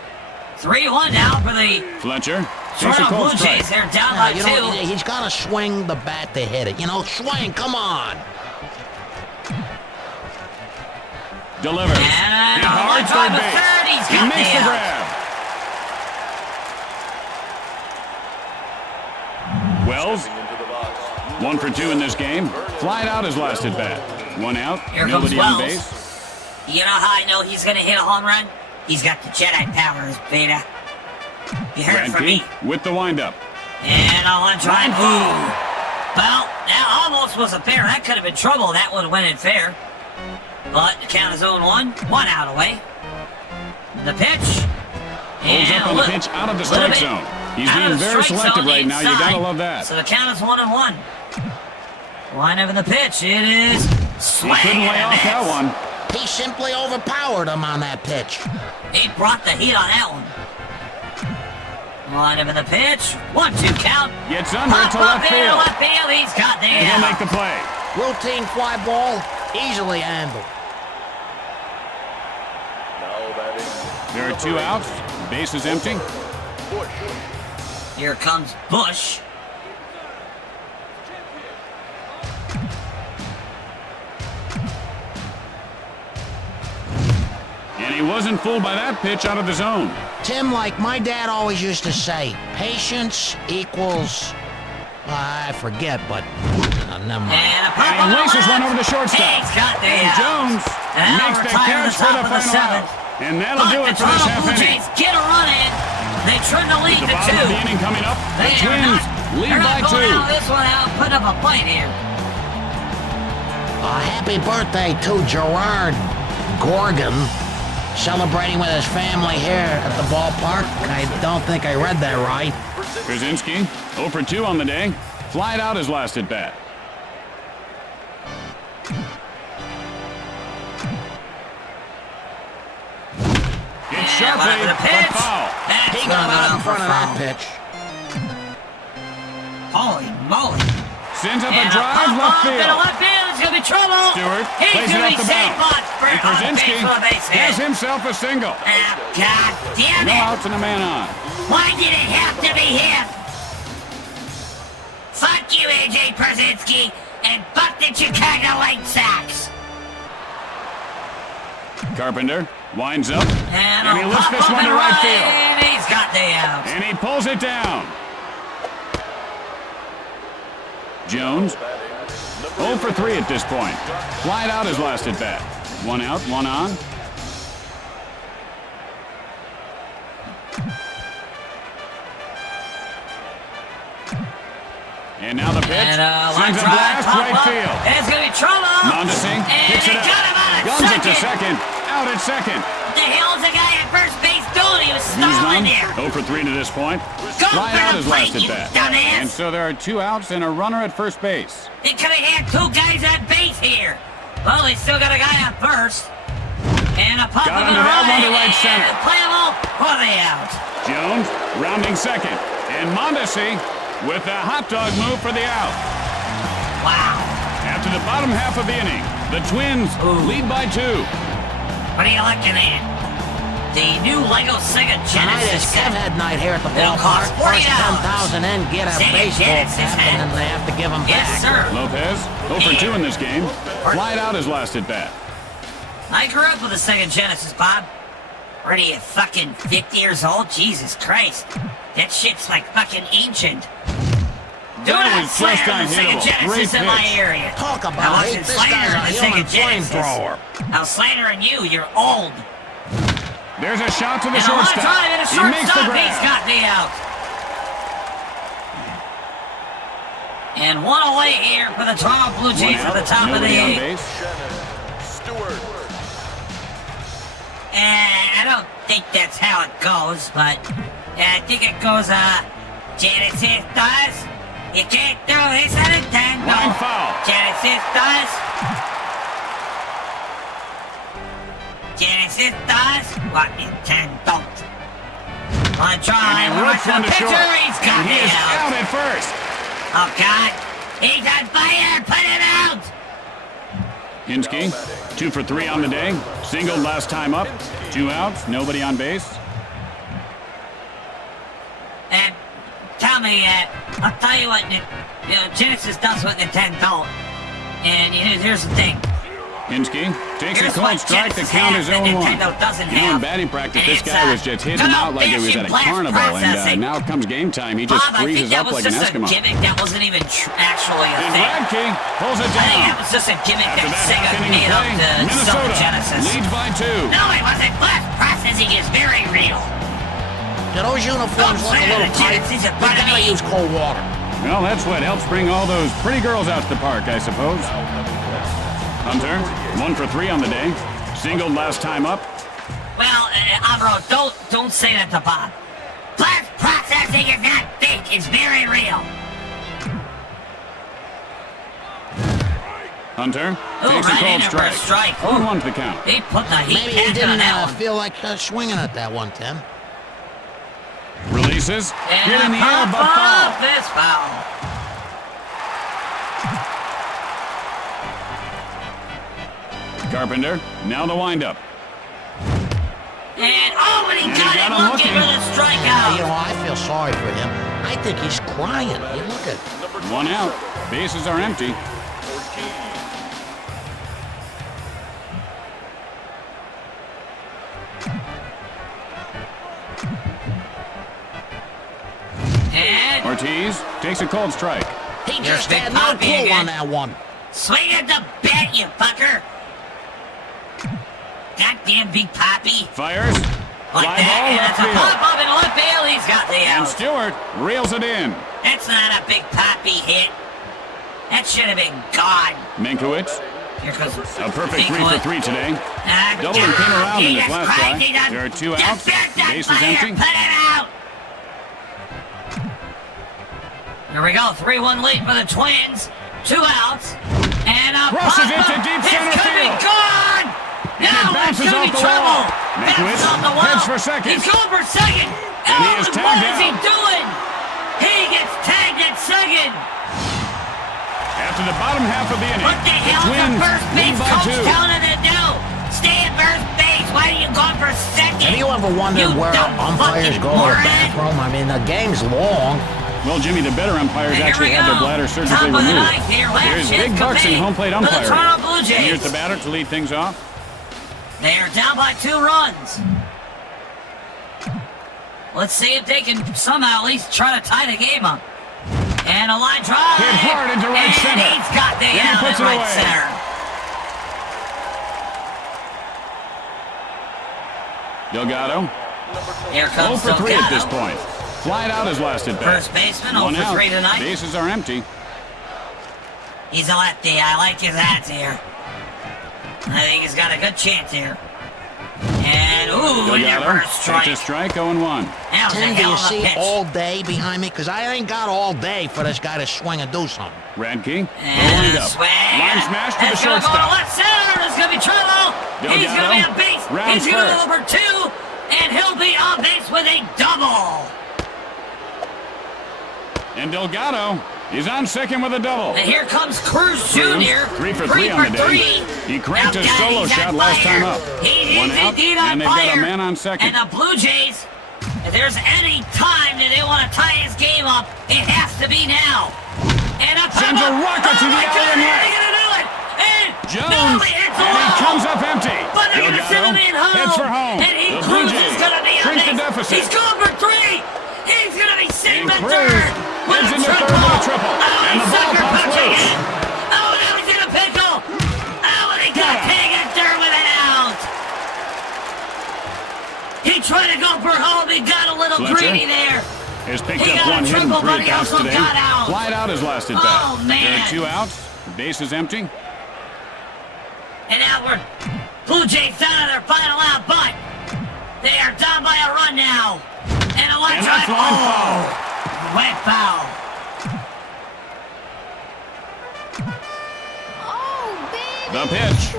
3-1 now for the Fletcher takes a Toronto cold Blue strike. Jays. They're down by You 2. know, he's got to swing the bat to hit it. You know, swing, come on. Delivers. And Hit hard a third drive to base. third. He's He got makes the the out. grab. Wells, 1 for 2 in this game. Flied out his last at bat. 1 out. Here comes Nobody on Wells. base. You know how I know he's going to hit a home run? He's got the Jedi powers, Veda. You heard from me. Radke with the windup. And a one drive. Ooh. Well, that almost was a fair. That could have been trouble. That would have went in fair. But the count is 0-1. 1 out away. The pitch. Holds up on the pitch out of the strike zone. He's being very selective right now. You gotta love that. So the count is 1-1. Line up in the pitch. It is He swing. couldn't lay off that one. He simply overpowered him on that pitch. He brought the heat on that one. Line up in the pitch. 1-2 count. Gets under it Pop to up left into field. left field. He's got the He'll out. make the play. Routine fly ball, easily handled. There are 2 outs. Base is empty. Here comes Bush. And he wasn't fooled by that pitch out of the zone. Tim, like my dad always used to say, patience equals, I forget, but never mind. And a pop And on he the laces one left. over the shortstop. He's got the And out. Jones Now makes the retired catch at the for top the of the final out. seventh. And that'll do But it the for this Toronto half Blue inning. Jays get a run in. They trim the lead The to bottom 2. of the inning coming up. The They are Twins not, lead they're by not going 2. out this one out, putting up a fight here. Happy birthday to Gerard Gorgon, celebrating with his family here at the ballpark. I don't think I read that right. Krasinski, 0 for 2 on the day. Flied out his last at bat. Hit sharply, Line up in the but pitch. foul. That's He gonna got go out down in for front of foul. that pitch. Holy moly. Sends up a And drive left in field. left field. It's going to be trouble. Stewart He's plays it going to up be the safe bounce. for And Krasinski a base hit. has himself a single. Oh, God damn No it. outs and a man on. Why did it have to be him? Fuck you, AJ Przinsky, and fuck the Chicago White Sox. Carpenter winds up. And he lifts this one to right field. And he's got the out. And he pulls it down. Jones, 0 for 3 at this point. Flied out his last at bat. 1 out, 1 on. And now the pitch. And sends a blast right field. It's going to be trouble. Mondesi And picks they it got up. him out Guns at it to second. second. Out at second. The hell's the guy at first base doing? He was He's stalling on. there. 0 for 3 to this point. Go Fly for out the his plate, last at you bat. dumbass. And so there are 2 outs and a runner at first base. They could have had 2 guys on base here. Well, they still got a guy on first. And a pop Got of under the that right one to right and center. playable for the out. Jones rounding second. And Mondesi with the hot dog move for the out. Wow. After the bottom half of the inning, the Twins lead by 2. What are you looking at? The new Lego Sega Tonight is Genesis set. Skevhead night here at the It'll ballpark. cost $40. First 10,000 in, get a Sega baseball Genesis cap, hat. and then they have to give them Yes, back. sir. Lopez, 0 for 2 in this game. Flied out his last at bat. I grew up with a Sega Genesis, Bob. What are you, fucking 50 years old? Jesus Christ. That shit's like fucking ancient. Do That not was slander just the Sega unhittable. Genesis Great in my pitch. area. Talk I about hate. wasn't This guy's slandering a the human Sega Genesis. flamethrower. I was slandering you. You're old. There's a shot to the And a long shortstop. drive and a He makes the shortstop. grab. He's got the out. And one away here for the Toronto Blue Jays at the top of the Nobody on 8th. base. I don't think that's how it goes, but I think it goes, Genesis does. You can't do this at a Nintendo. Line foul. Genesis does. Genesis does what Nintendo don't. On try, And he rips one to pitcher, short. he's got And he it is out. out at first. Oh, God. He's on fire. Put him out. Hinske, 2 for 3 on the day. Singled last time up. 2 outs, nobody on base. And tell me, I'll tell you what, Genesis does what Nintendo don't. And here's the thing. Hinske takes Here's a cold what strike. The Genesis count has is that 0-1. Nintendo doesn't You know, in have. batting practice, And this it's, guy was just hitting him out like it was at a carnival. And now comes game time. He just Bob, I think freezes that up was like an just a Eskimo. gimmick. That wasn't even actually a And thing. Radke pulls it I think that down. was just a gimmick After that that Sega half inning made of up play, to sell the Minnesota Genesis. leads by 2. No, it wasn't. Blast processing is very real. Do those uniforms look a little tight? Genesis in We front of gotta me. use cold water. Well, that's what helps bring all those pretty girls out to the park, I suppose. Hunter, 1 for 3 on the day. Singled last time up. Well, Amro, don't say that to Bob. Blast processing is not fake. It's very real. Hunter Ooh, takes a right in cold there for a strike. strike. 0-1 to the count. He put the heat Maybe he pack on didn't that one. feel like swinging at that one, Tim. Releases. And Hit in the air, but foul. This foul. Carpenter, now the windup. And when he And he got got him him looking looking. for the strikeout. You know, I feel sorry for him. I think he's crying. You look at 1 out. Bases are empty. And Ortiz takes a cold strike. he Here's just Big had no Poppy clue again. on that one. swing at the bat, you fucker. Goddamn Big Poppy. Fires. Like Fly that, ball and left it's a field. pop-up in left field. He's got the And out. Stewart reels it in. That's not a Big Poppy hit. That should have been gone. Minkowitz, Here goes a perfect 3 for 3 today. Double Doubling and came around in this last try. There are 2 outs. Base is empty. Put it out. Here we go. 3-1 lead for the Twins. 2 outs. And a Crosses it pop-up. to deep It's center gonna be field. gone. And it No, bounces it's gonna off be the trouble. wall. Bounces Minkowitz off the wall. heads for second. He's going for second. And he is What tagged is he out. doing? He gets tagged at second. swinging. After the bottom half of the inning, What the hell is the Twins first lead base by coach 2. telling him to do? Stay at first base. Why are you going for second? Have you ever wondered where umpires go to the bathroom? I mean, the game's long. Well, Jimmy, the better umpires And here actually we had their go. bladder Top surgically of the removed. ninth here. Last Here's chance Big Bucks and for home plate the umpiring. Toronto Blue And Jays. here's the batter to lead things off. They are down by 2 runs. Let's see if they can somehow at least try to tie the game up. And a line drive. Hit hard into right and center. He's got the And he out puts in it right away. center. Delgado, Here 0 comes for 3 at this Delgado. point. Flied out his last at bat. First baseman, 0 One for out. 3 tonight. Bases are empty. He's a lefty. I like his hats here. I think he's got a good chance here. And, ooh, in their Delgado, first take strike. a strike, 0-1. That was a Tim, do hell you of a see pitch. all day behind me? Because I ain't got all day for this guy to swing and do something. Radke, And lined a up. swing. Line smash to the It's gonna go shortstop. left center. There's going to be trouble. He's going to be on base. rounds He's going to first. go over 2. And he'll be on base with a double. And Delgado is on second with a double. And here comes Cruz Jr. 3 for 3 on the day. He cranked his solo shot last time up. He One is out, indeed on and they've fire. got a man on second. And the Blue Jays, if there's any time that they want to tie this game up, it has to be now. And a Sends a rocket to the alley and left. They're going to do it. And Jones, no, he hits the and he wall. comes up empty. But they're going to send him in home. Heads for home. And he The Blue Cruz Jays is going to be on shrink the base. deficit. He's going for 3. He's going to be sitting And in Cruz third. heads into third with a triple. Oh, And the ball sucker pops punching loose. it. Oh, now he's in a pickle. Oh, and he got Got him. taken third with an out. He tried to go for home. He got a little Fletcher greedy there. Has picked He up got a one hit and triple, 3 but he at-bats also today. got out. Flied out his last at bat. Oh, man. There are 2 outs. Base is empty. And now we're Blue Jays down to their final out, but they are down by a run now. And a line And drive. that's line Oh, wet foul. The pitch.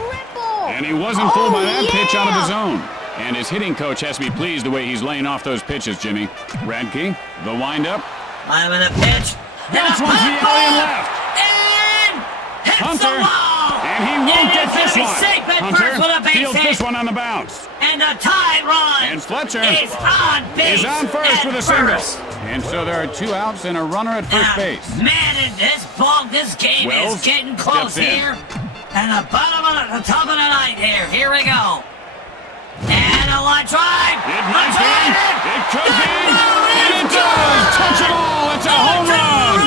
And he wasn't fooled by that pitch out of the zone. And his hitting coach has to be pleased the way he's laying off those pitches, Jimmy. Radke, the windup. I'm in the pitch. That's one to the alley and left. And hits Hunter, the wall. and he won't get it's gonna this be one. safe at Hunter first with a base fields hit. this one on the bounce. And the tie run. And Fletcher is on base. is on first at with a single. first. And so there are 2 outs and a runner at first base. Man, this game Wells is getting close steps in. here. And the top of the ninth here. Here we go. And a line drive. It might be. It could be. And it does. Touch it all. It's a home run.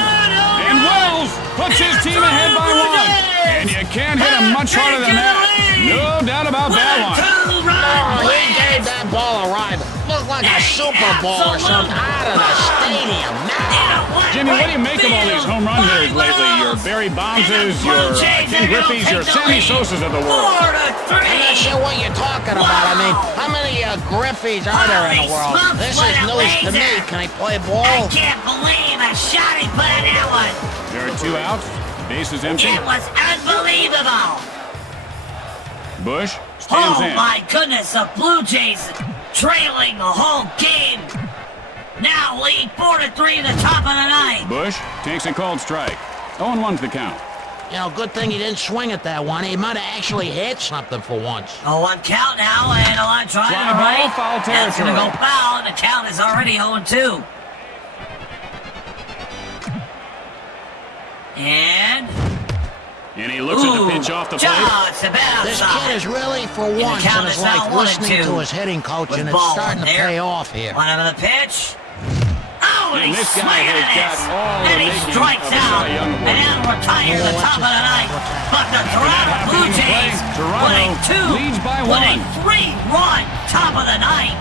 And Wells puts his team ahead by 1. And you can't hit him much harder than that. No doubt about that one. Oh, he gave that ball a ride. Looked like a Super Bowl or something out of the stadium. Jimmy, what do you make of all these home run hitters lately? Your Barry Bonds', your Ken Griffey's, your Sammy Sosa's of the world. I'm not sure what you're talking about. I mean, how many Griffeys are there in the world? This is news to me. Can he play I ball? can't believe a shot he put on that one. There are 2 outs. Base is empty. It was unbelievable. Bush stands Oh in. my goodness, the Blue Jays trailing the whole game. Now lead 4-3 in the top of the ninth. Bush takes a called strike. 0-1's the count. You know, good thing he didn't swing at that one. He might have actually hit something for once. A 1 count now, and a line drive Fly to ball, right. foul That's going to territory. go foul, and the count is already 0-2. And he looks at the pitch off the plate. Just about This outside. kid is really, for the once, count in his is now life, 1-2 listening to his hitting coach, with and it's ball starting to there. pay off here. One over the pitch. Oh, and And he's this guy swinging has at got it. all And the he makings strikes of a out. Cy Young And now we're tying to the top of the ninth. But the Toronto Blue Jays winning 2, leads by 1. winning 3-1 top of the ninth.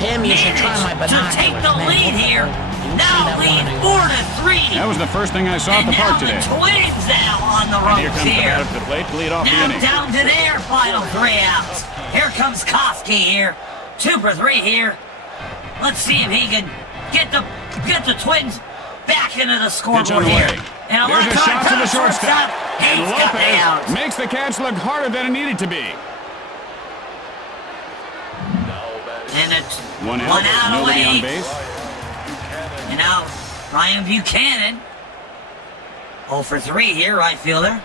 Tim, you should try my Managed binoculars. to take the man. lead here. You Now see that lead one? 4-3. That was the first thing I saw at And the now park today. the Twins now on the And here ropes comes the here. batter to the plate to lead off the Now inning. down to their final 3 outs. Here comes Kofsky here. 2 for 3 here. Let's see if he can get the Twins back into the Pitch scoreboard on the here. way. And a There's line a drive shot to the shortstop. He's And got the out. Lopez makes the catch look harder than it needed to be. And it's One out, one out nobody away. on base. And now Ryan Buchanan. 0 for 3 here, right fielder.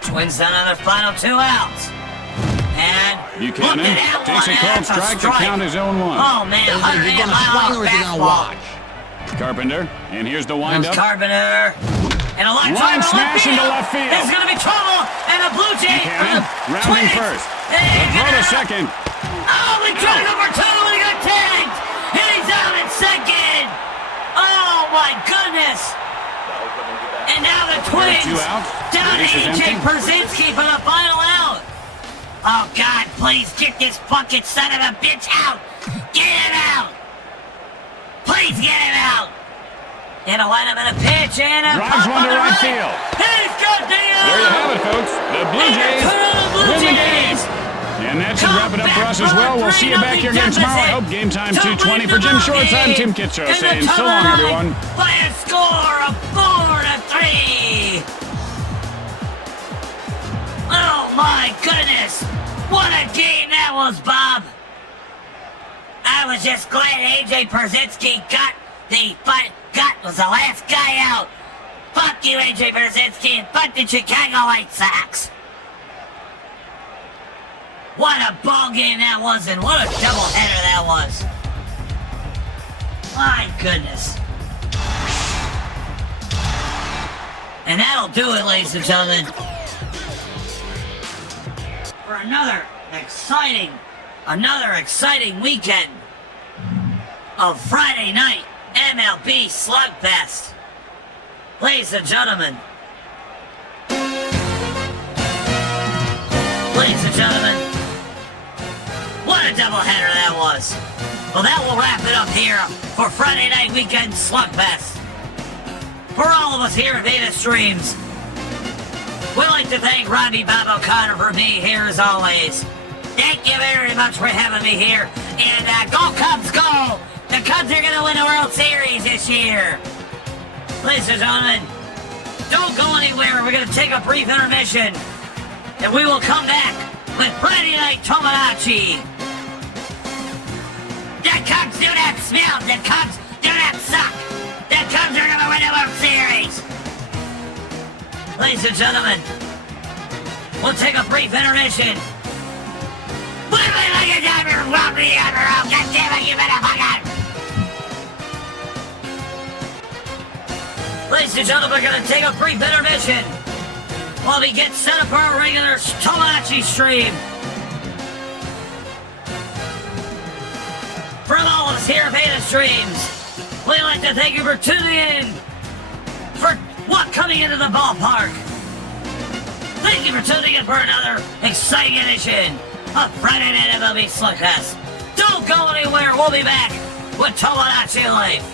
Twins down on their final 2 outs. And Buchanan takes a called strike to count his own 1. Oh, man. Is he going to swing or is he going to watch? Carpenter, and here's the windup. Carpenter. And a line smash into left field. There's going to be trouble. And a Blue Jay. Buchanan rounding first. Throw to second. Oh, we tried number 2 and he got tagged. And he's out at second. Oh, my goodness. And now the Twins down to A.J. Perzinski for the final out. Oh, God, please get this fucking son of a bitch out. Get him out. Please get him out. And a line up in a pitch and a drives one to right field. He's got the out. There you have it, folks. The Blue Jays win the game. And that should wrap it up for us as well. We'll see you back here again tomorrow. I hope game time 2:20 for Jim Shorts. I'm Tim Kitcho saying so long, everyone. By a score of 4-3. Oh my goodness! What a game that was, Bob. I was just glad A.J. Perzinski was the last guy out. Fuck you, A.J. Perzinski, and fuck the Chicago White Sox. What a ball game that was, and what a doubleheader that was. My goodness. And that'll do it, ladies and gentlemen, for another exciting weekend of Friday night MLB Slugfest. Ladies and gentlemen, what a doubleheader that was. Well, that will wrap it up here for Friday night weekend Slugfest. For all of us here at VedaStreams, we'd like to thank Robbie Bob O'Connor for being here as always. Thank you very much for having me here. And go Cubs, go! The Cubs are going to win the World Series this year. Ladies and gentlemen, don't go anywhere. We're going to take a brief intermission. And we will come back with Friday Night Tomodachi. The Cubs do not smell. The Cubs do not suck. The Cubs are going to win the World Series. Ladies and gentlemen, we'll take a brief intermission. God damn it, you motherfucker! Ladies and gentlemen, we're going to take a brief intermission while we get set up for our regular Tomodachi stream. From all of us here at VedaStreams, we'd like to thank you for tuning in for what coming into the ballpark. Thank you for tuning in for another exciting edition of Friday Night MLB Slugfest. Don't go anywhere. We'll be back with Tomodachi Life.